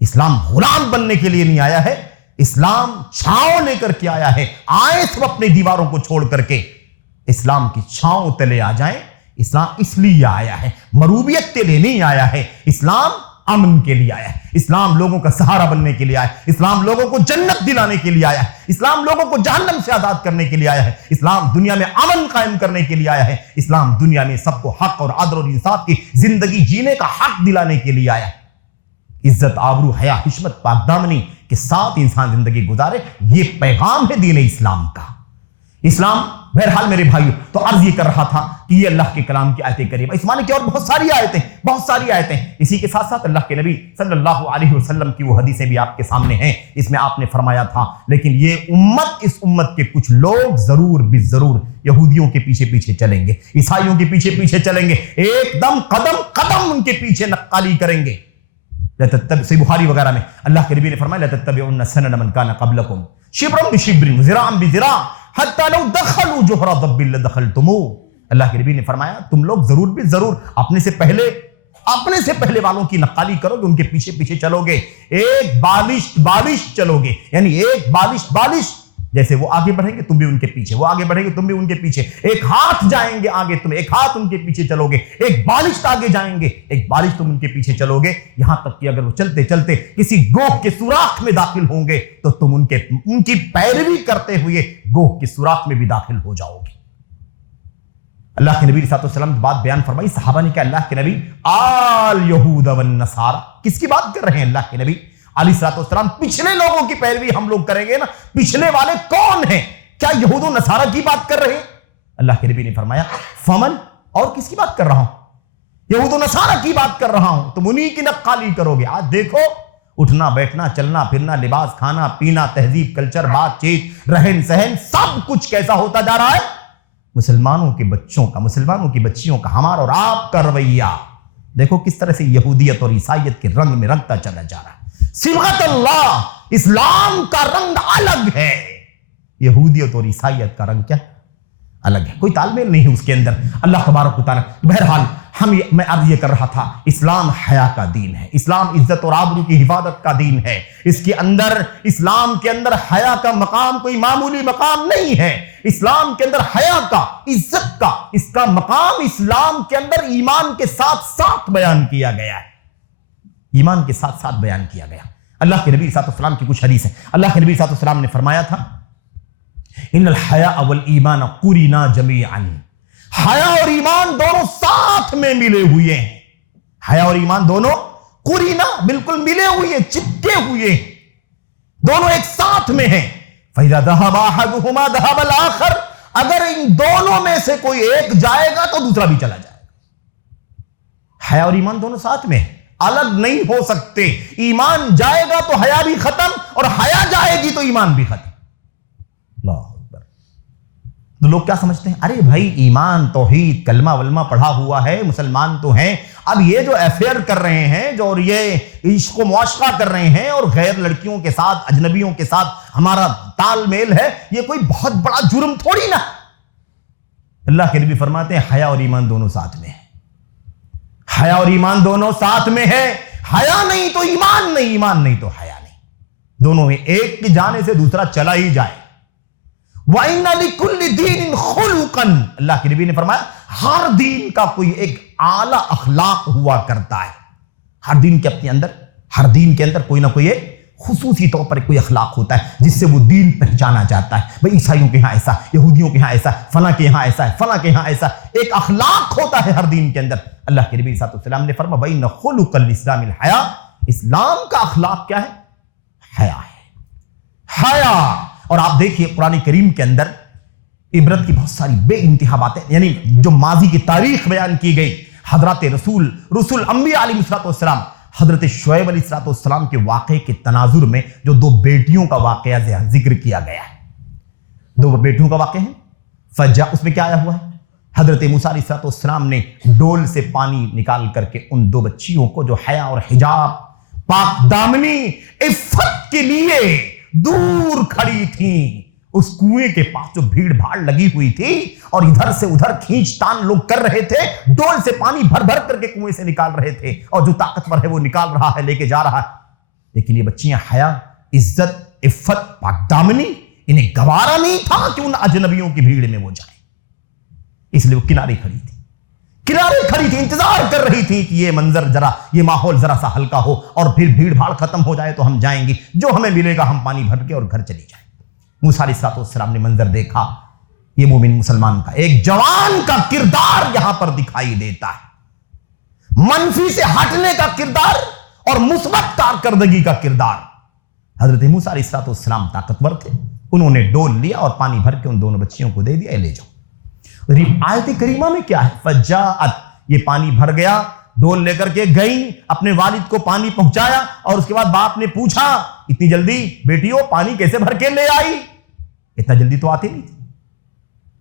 اسلام غلام بننے کے لیے نہیں آیا ہے, اسلام چھاؤں لے کر کے آیا ہے. آئے سب اپنی دیواروں کو چھوڑ کر کے اسلام کی چھاؤں تلے آ جائیں. اسلام اس لیے آیا ہے, مروبیت کے لیے نہیں آیا ہے. اسلام امن کے لیے آیا ہے، اسلام لوگوں کا سہارا بننے کے لیے آیا ہے، اسلام لوگوں کو جنت دلانے کے لیے آیا ہے، اسلام لوگوں کو جہنم سے آزاد کرنے کے لیے آیا ہے، اسلام دنیا میں امن قائم کرنے کے لیے آیا ہے، اسلام دنیا میں سب کو حق اور عدل اور انصاف کی زندگی جینے کا حق دلانے کے لیے آیا ہے۔ عزت، آبرو، حیا، حشمت، پاک دامنی کے ساتھ انسان زندگی گزارے، یہ پیغام ہے دین اسلام کا۔ اسلام بہرحال میرے بھائیو، تو عرض یہ کر رہا تھا کہ یہ اللہ کے کلام کی آیت کریمہ، اس معنی کی اور بہت ساری آیتیں، اسی کے ساتھ ساتھ اللہ کے نبی صلی اللہ علیہ وسلم کی وہ حدیثیں بھی آپ کے سامنے ہیں۔ اس میں آپ نے فرمایا تھا لیکن یہ امت، اس امت کے کچھ لوگ ضرور بالضرور یہودیوں کے پیچھے پیچھے چلیں گے، عیسائیوں کے پیچھے پیچھے چلیں گے، ایک دم قدم قدم ان کے پیچھے نقالی کریں گے۔ صحیح بخاری وغیرہ میں اللہ کے نبی نے فرمایا لَتَتَّبِعُنَّ سَنَنَ مَنْ كَانَ قَبْلَكُمْ شِبْرًا بِشِبْرٍ وَذِرَاعًا بِذِرَاعٍ حَتَّى لَوْ دَخَلُوا جُحْرَ ضَبٍّ لَدَخَلْتُمُوهُ۔ اللہ کے نبی نے فرمایا تم لوگ ضرور بھی ضرور اپنے سے پہلے والوں کی نقالی کرو گے، ان کے پیچھے پیچھے چلو گے، ایک بالش چلو گے، یعنی ایک بالش جیسے وہ آگے بڑھیں گے تم بھی ان کے پیچھے، وہ آگے بڑھیں گے تم بھی ان کے پیچھے، ایک ہاتھ جائیں گے آگے تم ایک ہاتھ ان کے پیچھے چلو گے، ایک بالش آگے جائیں گے ایک بالش تم ان کے پیچھے چلو گے، یہاں تک کہ اگر وہ چلتے چلتے کسی گوہ کے سوراخ میں داخل ہوں گے تو تم ان کی پیروی کرتے ہوئے گوہ کے سوراخ میں بھی داخل ہو جاؤ گے۔ اللہ کے نبی صلی اللہ علیہ وسلم بات بیان فرمائی، صحابہ نے کہا اللہ کے نبی آل یہود والنصارى، کس کی بات کر رہے ہیں اللہ کے نبی علیہ الصلوۃ والسلام؟ پچھلے لوگوں کی پیروی ہم لوگ کریں گے نا، پچھلے والے کون ہیں؟ کیا یہود و نصارہ کی بات کر رہے ہیں؟ اللہ کے نبی نے فرمایا فمن، اور کس کی بات کر رہا ہوں؟ یہود و نصارہ کی بات کر رہا ہوں، تم انہی کی نقالی کرو گے۔ آج دیکھو اٹھنا بیٹھنا چلنا پھرنا، لباس، کھانا پینا، تہذیب، کلچر، بات چیت، رہن سہن، سب کچھ کیسا ہوتا جا رہا ہے؟ مسلمانوں کے بچوں کا، مسلمانوں کی بچیوں کا، ہمارا اور آپ کا رویہ دیکھو کس طرح سے یہودیت اور عیسائیت کے رنگ میں رنگتا چلا جا رہا ہے۔ صبغت اللہ، اسلام کا رنگ الگ ہے، یہودیت اور عیسائیت کا رنگ کیا الگ ہے، کوئی تال میل نہیں ہے اس کے اندر۔ اللہ تبارک و تعالیٰ، بہرحال میں عرض یہ کر رہا تھا، اسلام حیا کا دین ہے، اسلام عزت اور آبرو کی حفاظت کا دین ہے، اس کے اندر، اسلام کے اندر حیا کا مقام کوئی معمولی مقام نہیں ہے، اسلام کے اندر حیا کا، عزت کا، اس کا مقام اسلام کے اندر ایمان کے ساتھ ساتھ بیان کیا گیا ہے، ایمان کے ساتھ ساتھ بیان کیا گیا۔ اللہ کے نبی صلی اللہ علیہ وسلم کی کچھ حدیث ہے، اللہ کے نبی صلی اللہ علیہ وسلم نے فرمایا تھا ان الحیاء والایمان قرنا جمیعا، حیا اور ایمان دونوں ساتھ میں ملے ہوئے ہیں، حیا اور ایمان دونوں قرینا، بالکل ملے ہوئے، چپکے ہوئے، دونوں ایک ساتھ میں ہیں۔ فَإِذَا ذَهَبَ أَحَدُهُمَا ذَهَبَ الْآخَرُ، اگر ان دونوں میں سے کوئی ایک جائے گا تو دوسرا بھی چلا جائے گا۔ حیا اور ایمان دونوں ساتھ میں ہیں، الگ نہیں ہو سکتے، ایمان جائے گا تو حیا بھی ختم، اور حیا جائے گی تو ایمان بھی ختم۔ اللہ اکبر۔ تو لوگ کیا سمجھتے ہیں، ارے بھائی ایمان توحید کلمہ ولمہ پڑھا ہوا ہے، مسلمان تو ہیں، اب یہ جو افیئر کر رہے ہیں، جو اور یہ عشق و معاشقہ کر رہے ہیں اور غیر لڑکیوں کے ساتھ، اجنبیوں کے ساتھ ہمارا تال میل ہے، یہ کوئی بہت بڑا جرم تھوڑی نا۔ اللہ کے نبی فرماتے ہیں حیا اور ایمان دونوں ساتھ میں ہے، حیا اور ایمان دونوں ساتھ میں ہے، حیا نہیں تو ایمان نہیں، ایمان نہیں تو حیا نہیں، دونوں میں ایک کی جانے سے دوسرا چلا ہی جائے۔ وَإِنَّ لِكُلِّ دِينٍ خُلُقًا، اللہ کے نبی نے فرمایا ہر دین کا کوئی ایک اعلیٰ اخلاق ہوا کرتا ہے، ہر دین کے اپنے اندر، ہر دین کے اندر کوئی نہ کوئی ایک خصوصی طور پر کوئی اخلاق ہوتا ہے جس سے وہ دین پہچانا جاتا ہے۔ بھئی عیسائیوں کے ہاں ایسا، یہودیوں کے ہاں ایسا، فلاں کے یہاں ایسا ہے، فلاں کے یہاں ایسا، ایک اخلاق ہوتا ہے ہر دین کے اندر۔ اللہ کے نبی صلی اللہ علیہ وسلم نے فرمایا بَإِنَّ خُلُقَ الْإِسْلَامِ الْحَیَاءُ، اسلام کا اخلاق کیا ہے؟ حیا ہے، حیا۔ اور آپ دیکھیے قرآن کریم کے اندر عبرت کی بہت ساری بے انتہا باتیں، یعنی جو ماضی کی تاریخ بیان کی گئی، حضرات رسول انبیاء علیہ السلام، حضرت شعیب علیہ السلام کے واقعے کے تناظر میں جو دو بیٹیوں کا واقعہ ذکر کیا گیا ہے، دو بیٹیوں کا واقعہ ہے فجا، اس میں کیا آیا ہوا ہے؟ حضرت موسیٰ علیہ السلام نے ڈول سے پانی نکال کر کے ان دو بچیوں کو جو حیا اور حجاب، پاک دامنی، عفت کے لیے دور کھڑی تھیں، اس کنویں کے پاس جو بھیڑ بھاڑ لگی ہوئی تھی اور ادھر سے ادھر کھینچ تان لوگ کر رہے تھے، ڈول سے پانی بھر بھر کر کے کنویں سے نکال رہے تھے، اور جو طاقتور ہے وہ نکال رہا ہے، لے کے جا رہا ہے، لیکن یہ بچیاں حیا، عزت، عفت، پاک دامنی، انہیں گوارا نہیں تھا کہ ان اجنبیوں کی بھیڑ میں وہ جائیں، اس لیے وہ کنارے کھڑی تھی، کنارے کھڑی تھی، انتظار کر رہی تھی کہ یہ منظر ذرا، یہ ماحول ذرا سا ہلکا ہو اور پھر بھیڑ بھاڑ ختم ہو جائے تو ہم جائیں گی، جو ہمیں ملے گا ہم پانی بھر کے اور گھر چلی جائیں۔ موسیٰ علیہ السلام نے منظر دیکھا، یہ مومن مسلمان کا ایک جوان کا کردار یہاں پر دکھائی دیتا ہے، منفی سے ہٹنے کا کردار اور مثبت کارکردگی کا کردار۔ حضرت موسیٰ علیہ السلام طاقتور تھے، انہوں نے ڈول لیا اور پانی بھر کے ان دونوں بچیوں کو دے دیا، لے جاؤ۔ آیت کریمہ میں کیا ہے؟ فجاءت، یہ پانی بھر گیا، ڈول لے کر کے گئیں، اپنے والد کو پانی پہنچایا، اور اس کے بعد باپ نے پوچھا اتنی جلدی بیٹیوں پانی کیسے بھر کے لے آئی؟ اتنا جلدی تو آتی نہیں تھی۔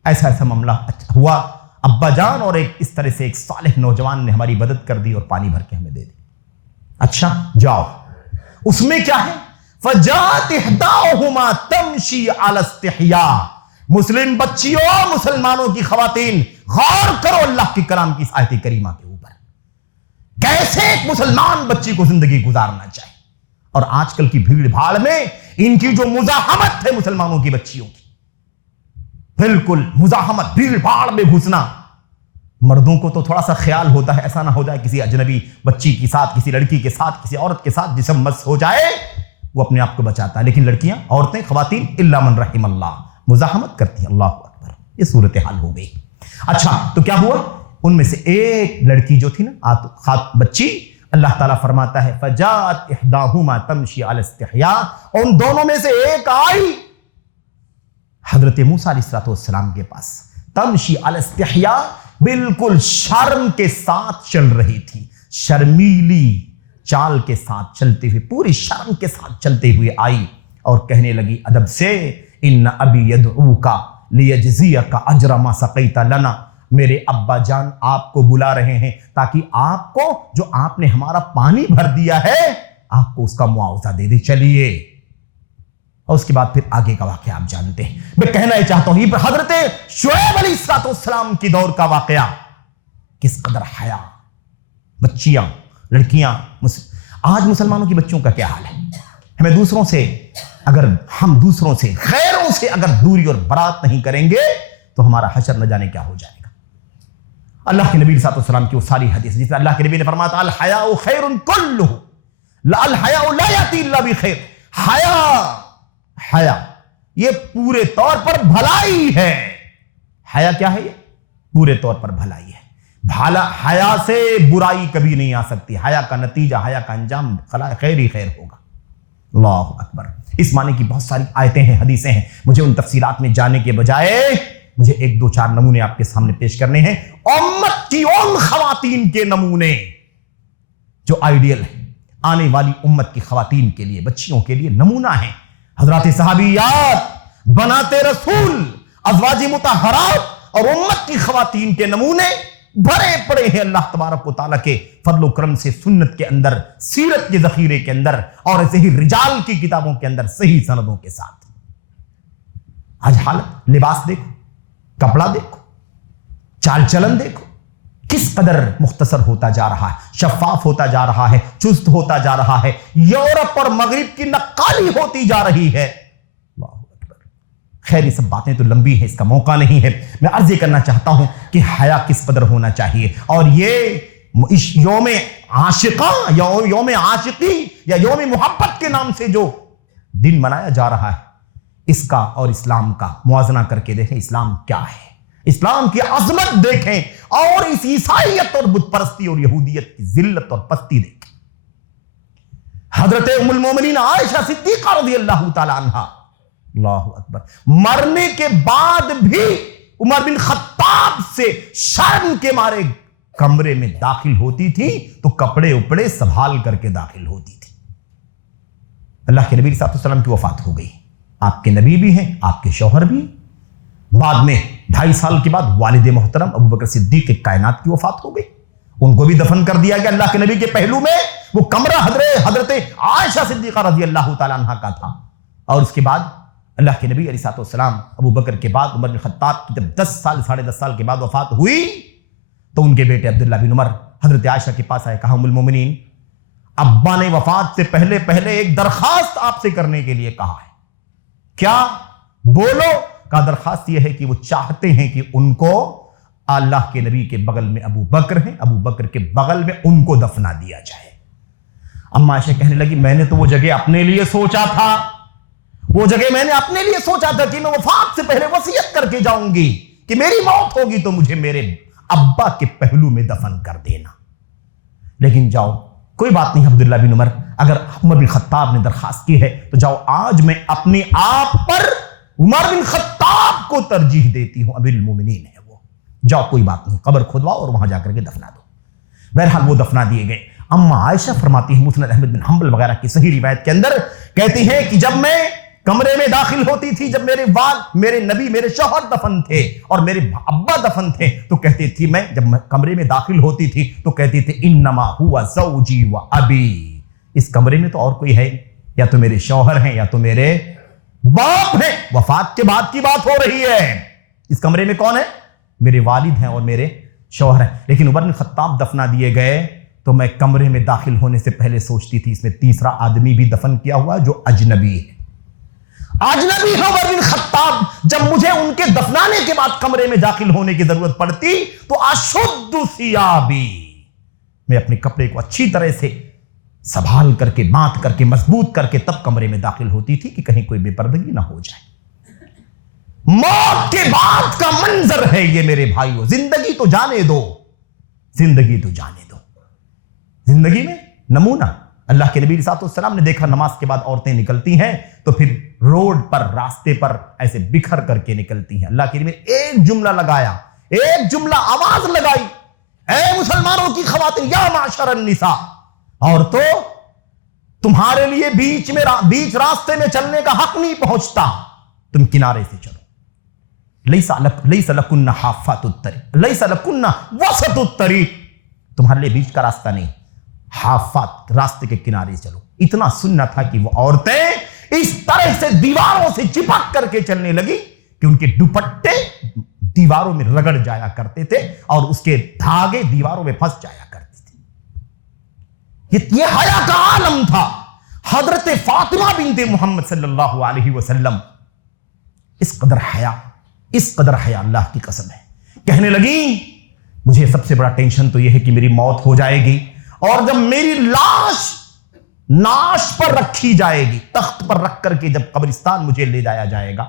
ایسا معاملہ ہوا، ابا جان اور اس طرح سے ایک صالح نوجوان نے ہماری مدد کر دی اور پانی بھر کے ہمیں دے دی۔ اچھا جاؤ، اس میں کیا ہے؟ فجاءت احداہما تمشی علی استحیاء۔ مسلم بچیوں، مسلمانوں کی خواتین، غور کرو اللہ کے کلام کی اس آیت کریمہ کے اوپر، کیسے ایک مسلمان بچی کو زندگی گزارنا چاہیے۔ اور آج کل کی بھیڑ بھاڑ میں ان کی جو مزاحمت ہے مسلمانوں کی بچیوں کی، بالکل مزاحمت، بھیڑ بھاڑ میں گھسنا۔ مردوں کو تو تھوڑا سا خیال ہوتا ہے ایسا نہ ہو جائے کسی اجنبی بچی کے ساتھ، کسی لڑکی کے ساتھ، کسی عورت کے ساتھ جسم مس ہو جائے، وہ اپنے آپ کو بچاتا ہے، لیکن لڑکیاں، عورتیں، خواتین الا من رحم اللہ مزاحمت کرتی ہیں۔ اللہ اکبر، یہ صورتحال ہو گئی۔ اچھا تو کیا ہوا؟ ان میں سے ایک لڑکی جو تھی نا، بچی، اللہ تعالیٰ فرماتا ہے فجاءت احداہما تمشی علی استحیاء، ان دونوں میں سے ایک آئی حضرت موسیٰ علیہ السلام کے پاس، تمشی علی استحیاء، بالکل شرم کے ساتھ چل رہی تھی، شرمیلی چال کے ساتھ چلتے ہوئے، پوری شرم کے ساتھ چلتے ہوئے آئی اور کہنے لگی ادب سے، ان ابی یدعوک لیجزیک اجر ما سقیت لنا، میرے ابا جان آپ کو بلا رہے ہیں تاکہ آپ کو جو آپ نے ہمارا پانی بھر دیا ہے آپ کو اس کا معاوضہ دے دے، چلیے۔ اور اس کے بعد پھر آگے کا واقعہ آپ جانتے ہیں۔ میں کہنا یہ چاہتا ہوں، یہ حضرت شعیب علیہ السلام کی دور کا واقعہ، کس قدر حیا، بچیاں، لڑکیاں، آج مسلمانوں کی بچیوں کا کیا حال ہے؟ ہمیں دوسروں سے، اگر ہم دوسروں سے، غیروں سے اگر دوری اور برات نہیں کریں گے تو ہمارا حشر نہ جانے کیا ہو جائے گا۔ اللہ کے نبی صلی اللہ علیہ وسلم کی وہ ساری حدیث جس میں اللہ کے نبی نے فرمایا تھا الحیاء خیر کلہ، الحیاء لا یاتی الا بخیر، حیا یہ پورے طور پر بھلائی ہے۔ حیا کیا ہے؟ یہ پورے طور پر بھلائی ہے۔ حیا سے برائی کبھی نہیں آ سکتی، حیا کا نتیجہ، حیا کا انجام خیر ہی خیر ہوگا۔ اللہ اکبر۔ اس معنی کی بہت ساری آیتیں ہیں، حدیثیں ہیں، مجھے ان تفصیلات میں جانے کے بجائے مجھے ایک دو چار نمونے آپ کے سامنے پیش کرنے ہیں، امت کی ان خواتین کے نمونے جو آئیڈیل ہیں، آنے والی امت کی خواتین کے لیے، بچیوں کے لیے نمونہ ہیں۔ حضرات صحابیات، بنات رسول، ازواج مطہرات اور امت کی خواتین کے نمونے بھرے پڑے ہیں اللہ تبارک و تعالیٰ کے فضل و کرم سے، سنت کے اندر، سیرت کے ذخیرے کے اندر، اور ایسے ہی رجال کی کتابوں کے اندر صحیح سندوں کے ساتھ۔ آج حالت، لباس دیکھو، کپڑا دیکھو، چال چلن دیکھو، کس قدر مختصر ہوتا جا رہا ہے، شفاف ہوتا جا رہا ہے، چست ہوتا جا رہا ہے، یورپ اور مغرب کی نقالی ہوتی جا رہی ہے۔ اللہ اکبر۔ خیر یہ سب باتیں تو لمبی ہیں، اس کا موقع نہیں ہے، میں عرض یہ کرنا چاہتا ہوں کہ حیا کس قدر ہونا چاہیے، اور یہ یوم عاشقاں یا یوم عاشقی یا یوم محبت کے نام سے جو دن منایا جا رہا ہے، اس کا اور اسلام کا موازنہ کر کے دیکھیں، اسلام کیا ہے، اسلام کی عظمت دیکھیں، اور اس عیسائیت اور بت پرستی اور یہودیت کی ذلت اور پستی دیکھیں۔ حضرت ام المومنین عائشہ صدیقہ رضی اللہ تعالی عنہا، اللہ اکبر، مرنے کے بعد بھی عمر بن خطاب سے شرم کے مارے کمرے میں داخل ہوتی تھی تو کپڑے اپڑے سنبھال کر کے داخل ہوتی تھی۔ اللہ کے نبی صلی اللہ علیہ وسلم کی وفات ہو گئی، آپ کے نبی بھی ہیں، آپ کے شوہر بھی، بعد میں 2.5 سال کے بعد والد محترم ابو بکر صدیق کائنات کی وفات ہو گئی، ان کو بھی دفن کر دیا گیا۔ اللہ کے نبی کے پہلو میں وہ کمرہ حضرت عائشہ صدیقہ رضی اللہ تعالی عنہا کا تھا، اور اس کے بعد اللہ کے نبی علیہ السلام ابو بکر کے بعد عمر بن خطاب کی جب 10 سال کے بعد وفات ہوئی تو ان کے بیٹے عبداللہ بن عمر حضرت عائشہ کے پاس آئے، کہا ام المومنین، ابا نے وفات سے پہلے ایک درخواست آپ سے کرنے کے لیے کہا ہے، کیا؟ بولو۔ کا درخواست یہ ہے کہ وہ چاہتے ہیں کہ ان کو اللہ کے نبی کے بغل میں ابو بکر ہیں، ابو بکر کے بغل میں ان کو دفنا دیا جائے۔ اما عائشہ کہنے لگی میں نے تو وہ جگہ اپنے لیے سوچا تھا، وہ جگہ میں نے اپنے لیے سوچا تھا کہ میں وفات سے پہلے وصیت کر کے جاؤں گی کہ میری موت ہوگی تو مجھے میرے ابا کے پہلو میں دفن کر دینا، لیکن جاؤ کوئی بات نہیں عبداللہ بن عمر، اگر عمر بن خطاب نے درخواست کی ہے تو جاؤ، آج میں اپنے آپ پر عمر بن خطاب کو ترجیح دیتی ہوں، امیر المومنین ہے وہ، جاؤ کوئی بات نہیں، قبر کھودواؤ اور وہاں جا کر کے دفنا دو۔ بہرحال وہ دفنا دیے گئے۔ اما عائشہ فرماتی ہیں مسند احمد بن حنبل وغیرہ کی صحیح روایت کے اندر، کہتی ہیں کہ جب میں کمرے میں داخل ہوتی تھی، جب میرے نبی میرے شوہر دفن تھے اور میرے ابا دفن تھے، تو کہتی تھی میں جب کمرے میں داخل ہوتی تھی تو کہتی تھی انما ہوا زوجی و ابی، اس کمرے میں تو اور کوئی ہے، یا تو میرے شوہر ہیں یا تو میرے باپ ہیں، وفات کے بعد کی بات ہو رہی ہے، اس کمرے میں کون ہے؟ میرے والد ہیں اور میرے شوہر ہیں۔ لیکن عمر بن خطاب دفنا دیے گئے تو میں کمرے میں داخل ہونے سے پہلے سوچتی تھی اس میں تیسرا آدمی بھی دفن کیا ہوا جو اجنبی ہے، اجنبی ہے عمر بن خطاب، جب مجھے ان کے دفنانے کے بعد کمرے میں داخل ہونے کی ضرورت پڑتی تو اشد ثیابی، میں اپنے کپڑے کو اچھی طرح سے سنبھال کر کے باندھ کر کے مضبوط کر کے تب کمرے میں داخل ہوتی تھی کہ کہیں کوئی بے پردگی نہ ہو جائے۔ موت کے بعد کا منظر ہے یہ میرے بھائیوں، زندگی تو جانے دو، زندگی تو جانے دو، زندگی میں نمونہ اللہ کے نبی صلی اللہ علیہ وسلم نے دیکھا، نماز کے بعد عورتیں نکلتی ہیں تو پھر روڈ پر راستے پر ایسے بکھر کر کے نکلتی ہیں، اللہ کے نبی نے ایک جملہ لگایا، ایک جملہ آواز لگائی، اے مسلمانوں کی خواتین، یا معشر النساء، عورتوں تمہارے لیے بیچ راستے میں چلنے کا حق نہیں پہنچتا، تم کنارے سے چلو، لیس لکن حافات الطریق، لیس لکن وسط الطریق، تمہارے لیے بیچ کا راستہ نہیں، حافات راستے کے کنارے چلو۔ اتنا سننا تھا کہ وہ عورتیں اس طرح سے دیواروں سے چپک کر کے چلنے لگی کہ ان کے دوپٹے دیواروں میں رگڑ جایا کرتے تھے اور اس کے دھاگے دیواروں میں پھنس جایا کرتے تھے۔ یہ حیا کا عالم تھا۔ حضرت فاطمہ بنت محمد صلی اللہ علیہ وسلم اس قدر حیا اللہ کی قسم ہے، کہنے لگی مجھے سب سے بڑا ٹینشن تو یہ ہے کہ میری موت ہو جائے گی، اور جب میری لاش ناش پر رکھی جائے گی، تخت پر رکھ کر کے جب قبرستان مجھے لے جایا جائے گا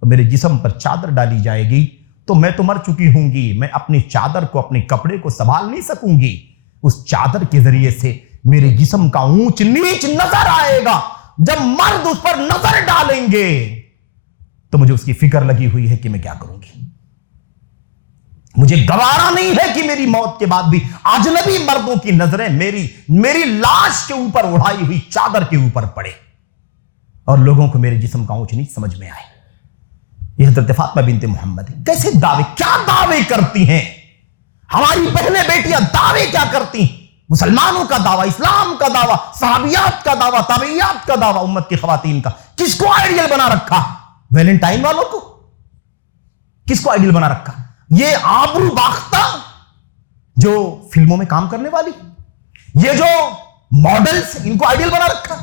تو میرے جسم پر چادر ڈالی جائے گی تو میں تو مر چکی ہوں گی، میں اپنی چادر کو، اپنے کپڑے کو سنبھال نہیں سکوں گی، اس چادر کے ذریعے سے میرے جسم کا اونچ نیچ نظر آئے گا، جب مرد اس پر نظر ڈالیں گے تو مجھے اس کی فکر لگی ہوئی ہے کہ میں کیا کروں گی۔ مجھے گوارا نہیں ہے کہ میری موت کے بعد بھی اجنبی مردوں کی نظریں میری لاش کے اوپر اڑائی ہوئی چادر کے اوپر پڑے اور لوگوں کو میرے جسم کا اونچ نیچ سمجھ میں آئے۔ یہ حضرت فاطمہ بنت محمد کیسے کیا دعوے کرتی ہیں، ہماری بہنیں بیٹیاں دعوے کیا کرتی ہیں، مسلمانوں کا دعویٰ، اسلام کا دعویٰ، صحابیات کا دعویٰ، تابعیات کا دعویٰ، امت کی خواتین کا۔ کس کو آئیڈیل بنا رکھا؟ ویلنٹائن والوں کو؟ کس کو آئیڈیل بنا رکھا؟ یہ آبرو باختہ جو فلموں میں کام کرنے والی، یہ جو ماڈلز، ان کو آئیڈیل بنا رکھا۔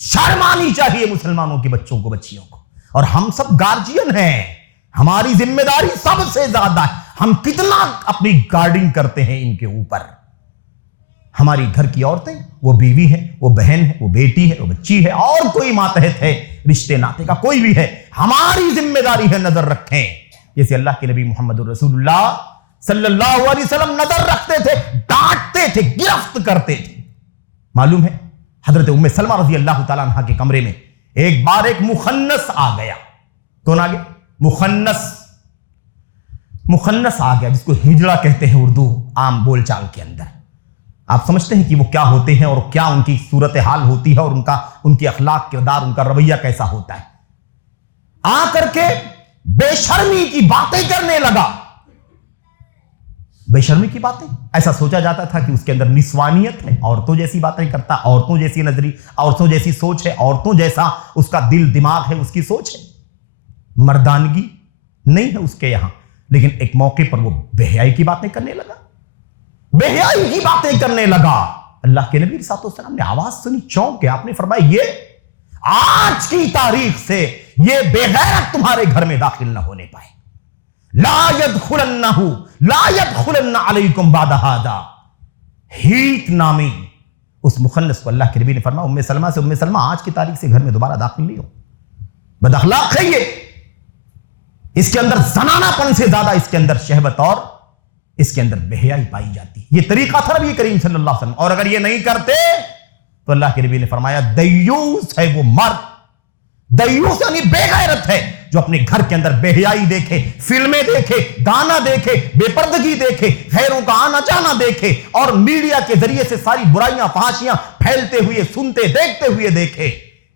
شرم آنی چاہیے مسلمانوں کے بچوں کو، بچیوں کو۔ اور ہم سب گارجین ہیں، ہماری ذمہ داری سب سے زیادہ ہے، ہم کتنا اپنی گارڈنگ کرتے ہیں ان کے اوپر۔ ہماری گھر کی عورتیں، وہ بیوی ہے، وہ بہن ہے، وہ بیٹی ہے، وہ بچی ہے، اور کوئی ماتحت ہے، رشتے ناتے کا کوئی بھی ہے، ہماری ذمہ داری ہے نظر رکھیں، جیسے اللہ کے نبی محمد رسول اللہ صلی اللہ علیہ وسلم نظر رکھتے تھے، ڈانٹتے تھے، گرفت کرتے تھے۔ معلوم ہے حضرت ام سلمہ رضی اللہ تعالیٰ عنہ کے کمرے میں ایک بار ایک مخنث آ گیا۔ کون آ گیا؟ مخنث آ گیا، جس کو ہجڑا کہتے ہیں اردو عام بول چال کے اندر۔ آپ سمجھتے ہیں کہ وہ کیا ہوتے ہیں اور کیا ان کی صورتحال ہوتی ہے اور ان کی اخلاق کردار، ان کا رویہ کیسا ہوتا ہے۔ آ کر کے بے شرمی کی باتیں کرنے لگا۔ بے شرمی کی باتیں، ایسا سوچا جاتا تھا کہ اس کے اندر نسوانیت ہے، عورتوں جیسی باتیں کرتا، عورتوں جیسی نظری، عورتوں جیسی سوچ ہے، عورتوں جیسا اس کا دل دماغ ہے، اس کی سوچ ہے، مردانگی نہیں ہے اس کے یہاں۔ لیکن ایک موقع پر وہ بے حیائی کی باتیں کرنے لگا، بے حیائی کی باتیں کرنے لگا۔ اللہ کے نبی صلی اللہ علیہ وسلم نے آواز سنی، چونک کے آپ نے فرمایا یہ آج کی تاریخ سے یہ بے غیرت تمہارے گھر میں داخل نہ ہونے پائے۔ لا يدخلن علیکم بعد ھذا، ہیت نامی اس مخنث کو اللہ کے نبی نے فرمایا ام سلمہ سے، ام سلمہ آج کی تاریخ سے گھر میں دوبارہ داخل نہیں ہو، بد اخلاق ہے یہ، اس کے اندر زنانہ پن سے زیادہ اس کے اندر شہوت اور اس کے اندر بے حیائی پائی جاتی ہے۔ یہ طریقہ تھا نبی کریم صلی اللہ علیہ وسلم، اور اگر یہ نہیں کرتے تو اللہ کے نبی نے فرمایا دیوس ہے وہ مرد، دیوس یعنی بے غیرت ہے جو اپنے گھر کے اندر بے حیائی دیکھے، فلمیں دیکھے، گانا دیکھے، بے پردگی دیکھے، غیروں کا آنا جانا دیکھے، اور میڈیا کے ذریعے سے ساری برائیاں فحاشیاں پھیلتے ہوئے سنتے دیکھتے ہوئے دیکھے،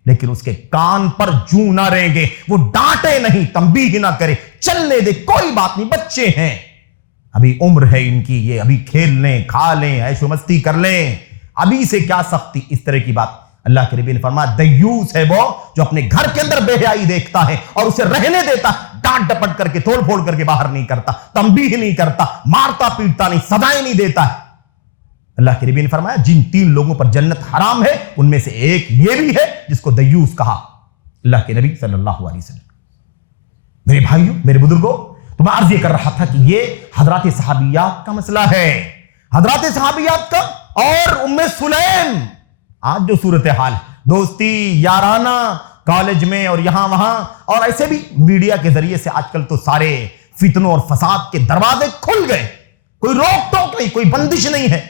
لیکن اس کے کان پر جوں نہ رینگے، وہ ڈانٹے نہیں، تنبیہ نہ کرے، چلنے دے، کوئی بات نہیں، بچے ہیں، ابھی عمر ہے ان کی، یہ ابھی کھیل لیں، کھا لیں، عیش و مستی کر لیں، ابھی سے کیا سختی، اس طرح کی بات۔ اللہ کے نبی نے فرمایا دیوس ہے وہ جو اپنے گھر کے اندر بے حیائی دیکھتا ہے اور اسے رہنے دیتا، ڈانٹ ڈپٹ کر کے توڑ پھوڑ کر کے باہر نہیں کرتا، تنبیہ نہیں کرتا، مارتا پیٹتا نہیں، سزائیں نہیں دیتا ہے۔ اللہ کے نبی نے فرمایا جن 3 لوگوں پر جنت حرام ہے ان میں سے ایک یہ بھی ہے جس کو دیوس کہا اللہ کے نبی صلی اللہ علیہ وسلم۔ میرے بھائیوں، میرے بزرگوں، تو میں عرض یہ کر رہا تھا کہ یہ حضرات صحابیات کا مسئلہ ہے، حضرات صحابیات کا، اور ام سلیم آج جو صورتحال ہے، دوستی یارانہ کالج میں اور یہاں وہاں، اور ایسے بھی میڈیا کے ذریعے سے آج کل تو سارے فتنوں اور فساد کے دروازے کھل گئے، کوئی روک ٹوک نہیں، کوئی بندش نہیں ہے،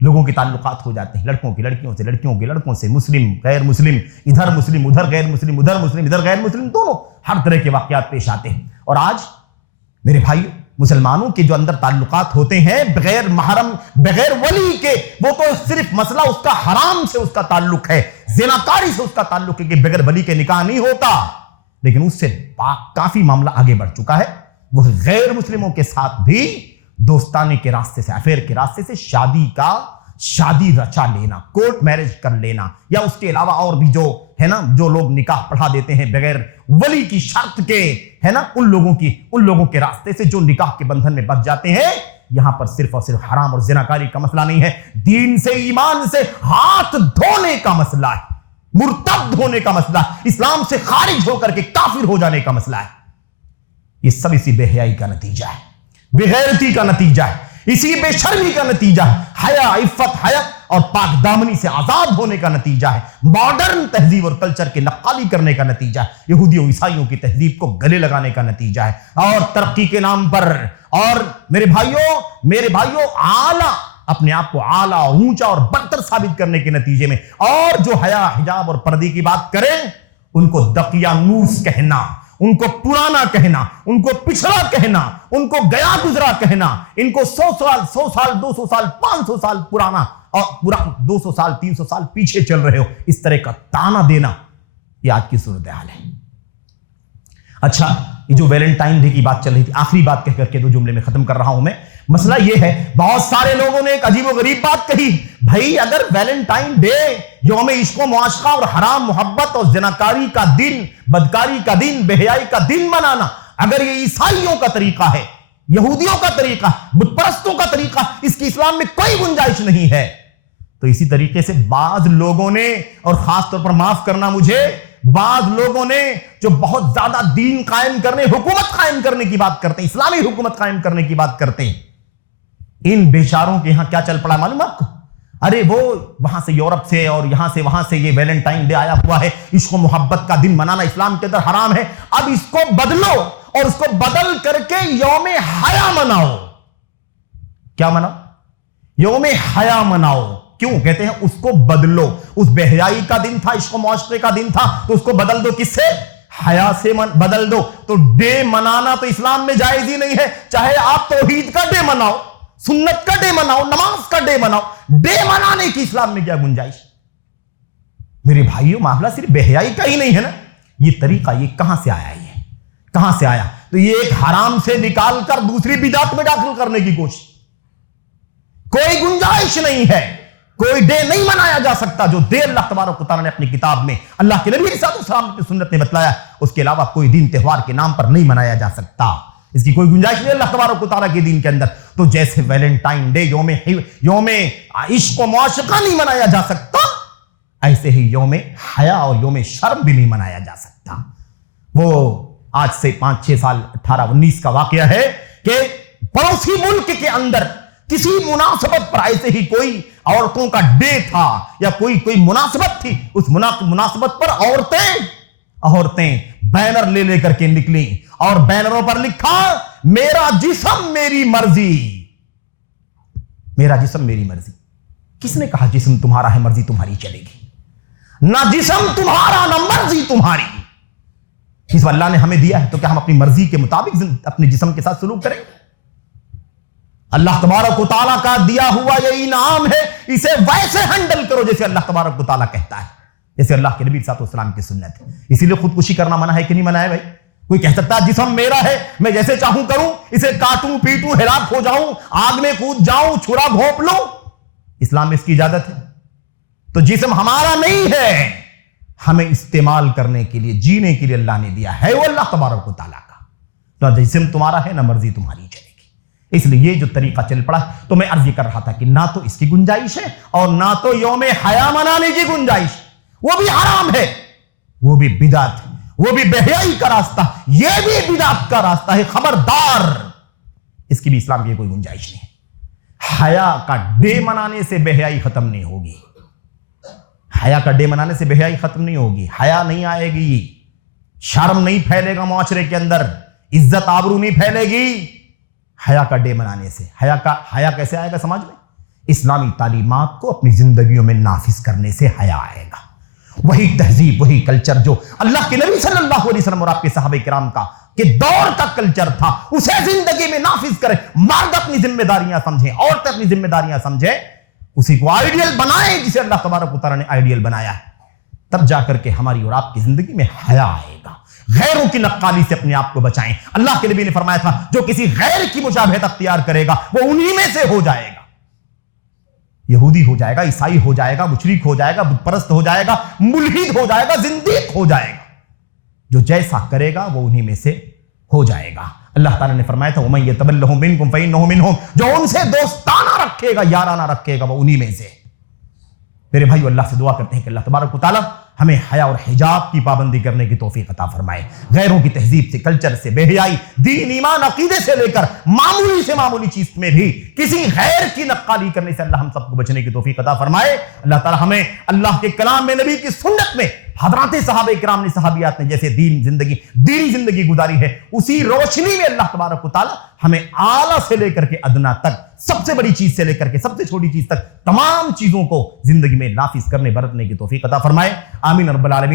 لوگوں کے تعلقات ہو جاتے ہیں، لڑکوں کی لڑکیوں سے، لڑکیوں کے لڑکوں سے، مسلم غیر مسلم، ادھر مسلم ادھر غیر مسلم، ادھر مسلم ادھر غیر مسلم، دونوں ہر طرح کے واقعات پیش آتے ہیں۔ اور آج میرے بھائیوں، مسلمانوں کے جو اندر تعلقات ہوتے ہیں بغیر محرم، بغیر ولی کے، وہ تو صرف مسئلہ اس کا حرام سے اس کا تعلق ہے، زناکاری سے اس کا تعلق ہے کہ بغیر ولی کے نکاح نہیں ہوتا، لیکن اس سے کافی معاملہ آگے بڑھ چکا ہے، وہ غیر مسلموں کے ساتھ بھی دوستانے کے راستے سے، افیئر کے راستے سے شادی رچا لینا، کورٹ میرج کر لینا، یا اس کے علاوہ اور بھی جو ہے نا، جو لوگ نکاح پڑھا دیتے ہیں بغیر ولی کی شرط کے، ہے نا، ان لوگوں کے راستے سے جو نکاح کے بندھن میں بندھ جاتے ہیں، یہاں پر صرف اور صرف حرام اور زناکاری کا مسئلہ نہیں ہے، دین سے، ایمان سے ہاتھ دھونے کا مسئلہ ہے، مرتد ہونے کا مسئلہ ہے، اسلام سے خارج ہو کر کے کافر ہو جانے کا مسئلہ ہے۔ یہ سب اسی بے حیائی کا نتیجہ ہے، بے غیرتی کا نتیجہ ہے، اسی بے شرمی کا نتیجہ ہے، حیا، عفت، حیا اور پاک دامنی سے آزاد ہونے کا نتیجہ ہے، ماڈرن تہذیب اور کلچر کی نقالی کرنے کا نتیجہ ہے، یہودیوں عیسائیوں کی تہذیب کو گلے لگانے کا نتیجہ ہے، اور ترقی کے نام پر، اور میرے بھائیوں اعلیٰ، اپنے آپ کو اعلیٰ، اونچا اور برتر ثابت کرنے کے نتیجے میں، اور جو حیا، حجاب اور پردے کی بات کریں ان کو دقیانوس کہنا، ان کو پرانا کہنا، ان کو پچھڑا کہنا، ان کو گیا گزرا کہنا، ان کو 100 سال 200 سال 500 سال پرانا، اور پورا 200 سال 300 سال پیچھے چل رہے ہو، اس طرح کا تانا دینا، یہ آج کی صورتحال ہے۔ اچھا، یہ جو ویلنٹائن ڈے کی بات چل رہی تھی، آخری بات کہہ کر کے 2 جملے میں ختم کر رہا ہوں میں، مسئلہ یہ ہے، بہت سارے لوگوں نے ایک عجیب و غریب بات کہی، بھائی اگر ویلنٹائن ڈے یوم عشق و معاشقہ اور حرام محبت اور زناکاری کا دن، بدکاری کا دن، بے حیائی کا دن منانا، اگر یہ عیسائیوں کا طریقہ ہے، یہودیوں کا طریقہ، بت پرستوں کا طریقہ، اس کی اسلام میں کوئی گنجائش نہیں ہے، تو اسی طریقے سے بعض لوگوں نے، اور خاص طور پر معاف کرنا مجھے، بعض لوگوں نے جو بہت زیادہ دین قائم کرنے، حکومت قائم کرنے کی بات کرتے ہیں، اسلامی حکومت قائم کرنے کی بات کرتے ہیں، ان بیچاروں کے یہاں کیا چل پڑا معلوم آپ کو؟ ارے وہ وہاں سے یورپ سے اور یہاں سے وہاں سے یہ ویلنٹائن ڈے آیا ہوا ہے، عشق و محبت کا دن منانا اسلام کے اندر حرام ہے، اب اس کو بدلو اور اس کو بدل کر کے یوم حیا مناؤ۔ کیا مناؤ؟ یوم حیا مناؤ۔ کیوں کہتے ہیں اس کو بدلو؟ اس بے حیائی کا دن تھا، عشق و معاشرے کا دن تھا، تو اس کو بدل دو، کس سے؟ حیا سے بدل دو۔ تو ڈے منانا تو اسلام میں جائز ہی نہیں ہے، چاہے آپ توحید کا ڈے مناؤ، سنت کا ڈے مناؤ، نماز کا ڈے مناؤ، ڈے منانے کی اسلام میں کیا گنجائش؟ میرے بھائیوں، معاملہ صرف بے حیائی کا ہی نہیں ہے نا، یہ طریقہ یہ کہاں سے آیا؟ یہ کہاں سے آیا؟ تو یہ ایک حرام سے نکال کر دوسری بدعت میں داخل کرنے کی کوشش، کوئی گنجائش نہیں ہے، کوئی ڈے نہیں منایا جا سکتا جو ڈے اللہ تبارک و تعالیٰ نے اپنی کتاب میں، اللہ کے نبی علیہ السلام کی سنت نے بتلایا، اس کے علاوہ کوئی دن تہوار کے نام پر نہیں منایا جا سکتا، اس کی کوئی گنجائش نہیں اللہ تبارک و تعالیٰ کے دین کے اندر۔ تو جیسے ویلنٹائن ڈے یوم عشق و معاشقہ نہیں منایا جا سکتا، ایسے ہی یوم حیا اور یوم شرم بھی نہیں منایا جا سکتا۔ وہ آج سے 5-6 سال 18-19 کا واقعہ ہے کہ پڑوسی ملک کے اندر کسی مناسبت پر ایسے ہی کوئی عورتوں کا ڈے تھا یا کوئی مناسبت تھی، اس مناسبت پر عورتیں بینر لے کر کے نکلی اور بینروں پر لکھا میرا جسم میری مرضی، میرا جسم میری مرضی۔ کس نے کہا جسم تمہارا ہے مرضی تمہاری چلے گی؟ نہ جسم تمہارا نہ مرضی تمہاری۔ اس اللہ نے ہمیں دیا ہے تو کیا ہم اپنی مرضی کے مطابق اپنے جسم کے ساتھ سلوک کریں؟ اللہ تبارک و تعالیٰ کا دیا ہوا یہ انعام ہے، اسے ویسے ہینڈل کرو جیسے اللہ تبارک و تعالیٰ کہتا ہے، جیسے اللہ کے نبی صلی اللہ علیہ وسلم کی سنت ہے۔ اسی لیے خودکشی کرنا منع ہے کہ نہیں منع ہے بھائی؟ کوئی کہہ سکتا ہے جسم میرا ہے، میں جیسے چاہوں کروں، اسے کاٹوں پیٹوں ہلاک ہو جاؤں، آگ میں کود جاؤں، چھرا گھونپ لوں؟ اسلام میں اس کی اجازت ہے؟ تو جسم ہمارا نہیں ہے، ہمیں استعمال کرنے کے لیے، جینے کے لیے اللہ نے دیا ہے، وہ اللہ تبارک و تعالیٰ کا۔ نہ جسم تمہارا ہے نہ مرضی تمہاری چلے گی۔ اس لیے یہ جو طریقہ چل پڑا، تو میں عرض کر رہا تھا کہ نہ تو اس کی گنجائش ہے اور نہ تو یوم حیا منانے کی گنجائش، وہ بھی حرام ہے، وہ بھی بدعت ہے، وہ بھی بے حیائی کا راستہ، یہ بھی بدعت کا راستہ ہے، خبردار، اس کی بھی اسلام کی کوئی گنجائش نہیں ہے۔ حیا کا ڈے منانے سے بے حیائی ختم نہیں ہوگی، حیا کا ڈے منانے سے بے حیائی ختم نہیں ہوگی، حیا نہیں آئے گی، شرم نہیں پھیلے گا معاشرے کے اندر، عزت آبرو نہیں پھیلے گی حیا کا ڈے منانے سے۔ حیا کیسے آئے گا سمجھ میں؟ اسلامی تعلیمات کو اپنی زندگیوں میں نافذ کرنے سے حیا آئے گا۔ وہی تہذیب، وہی کلچر جو اللہ کے نبی صلی اللہ علیہ وسلم اور آپ کے صحابہ کرام کا کہ دور کا کلچر تھا، اسے زندگی میں نافذ کریں۔ مرد اپنی ذمہ داریاں سمجھیں، عورتیں اپنی ذمہ داریاں سمجھیں، اسی کو آئیڈیل بنائیں جسے اللہ تبارک و تعالیٰ نے آئیڈیل بنایا ہے، تب جا کر کے ہماری اور آپ کی زندگی میں حیا آئے گا۔ غیروں کی نقالی سے اپنے آپ کو بچائیں۔ اللہ کے نبی نے فرمایا تھا جو کسی غیر کی مشابہت اختیار کرے گا وہ انہی میں سے ہو جائے گا، یہودی ہو جائے گا، عیسائی ہو جائے گا، مشرک ہو جائے گا، بت پرست ہو جائے گا، ملحد ہو جائے گا، زندیق ہو جائے گا۔ جو جیسا کرے گا وہ انہی میں سے ہو جائے گا۔ اللہ تعالیٰ نے فرمایا تھا وَمَن يَتَوَلَّهُم مِّنكُمْ فَإِنَّهُ مِنْهُمْ، جو ان سے دوستانہ رکھے گا، یارانہ رکھے گا، وہ انہی میں سے۔ میرے بھائیو، اللہ سے دعا کرتے ہیں کہ اللہ تبارک و تعالیٰ ہمیں حیا اور حجاب کی پابندی کرنے کی توفیق عطا فرمائے۔ غیروں کی تہذیب سے، کلچر سے، بے حیائی، دین ایمان عقیدے سے لے کر معمولی سے معمولی چیز میں بھی کسی غیر کی نقالی کرنے سے اللہ ہم سب کو بچنے کی توفیق عطا فرمائے۔ اللہ تعالیٰ ہمیں اللہ کے کلام میں، نبی کی سنت میں، حضرات صحابہ کرام نے، صحابیات نے جیسے دینی زندگی گزاری ہے، اسی روشنی میں اللہ تبارک و تعالیٰ ہمیں اعلیٰ سے لے کر کے ادنا تک، سب سے بڑی چیز سے لے کر کے سب سے چھوٹی چیز تک تمام چیزوں کو زندگی میں نافذ کرنے برتنے کی توفیق عطا فرمائے۔ آمین رب العالمین۔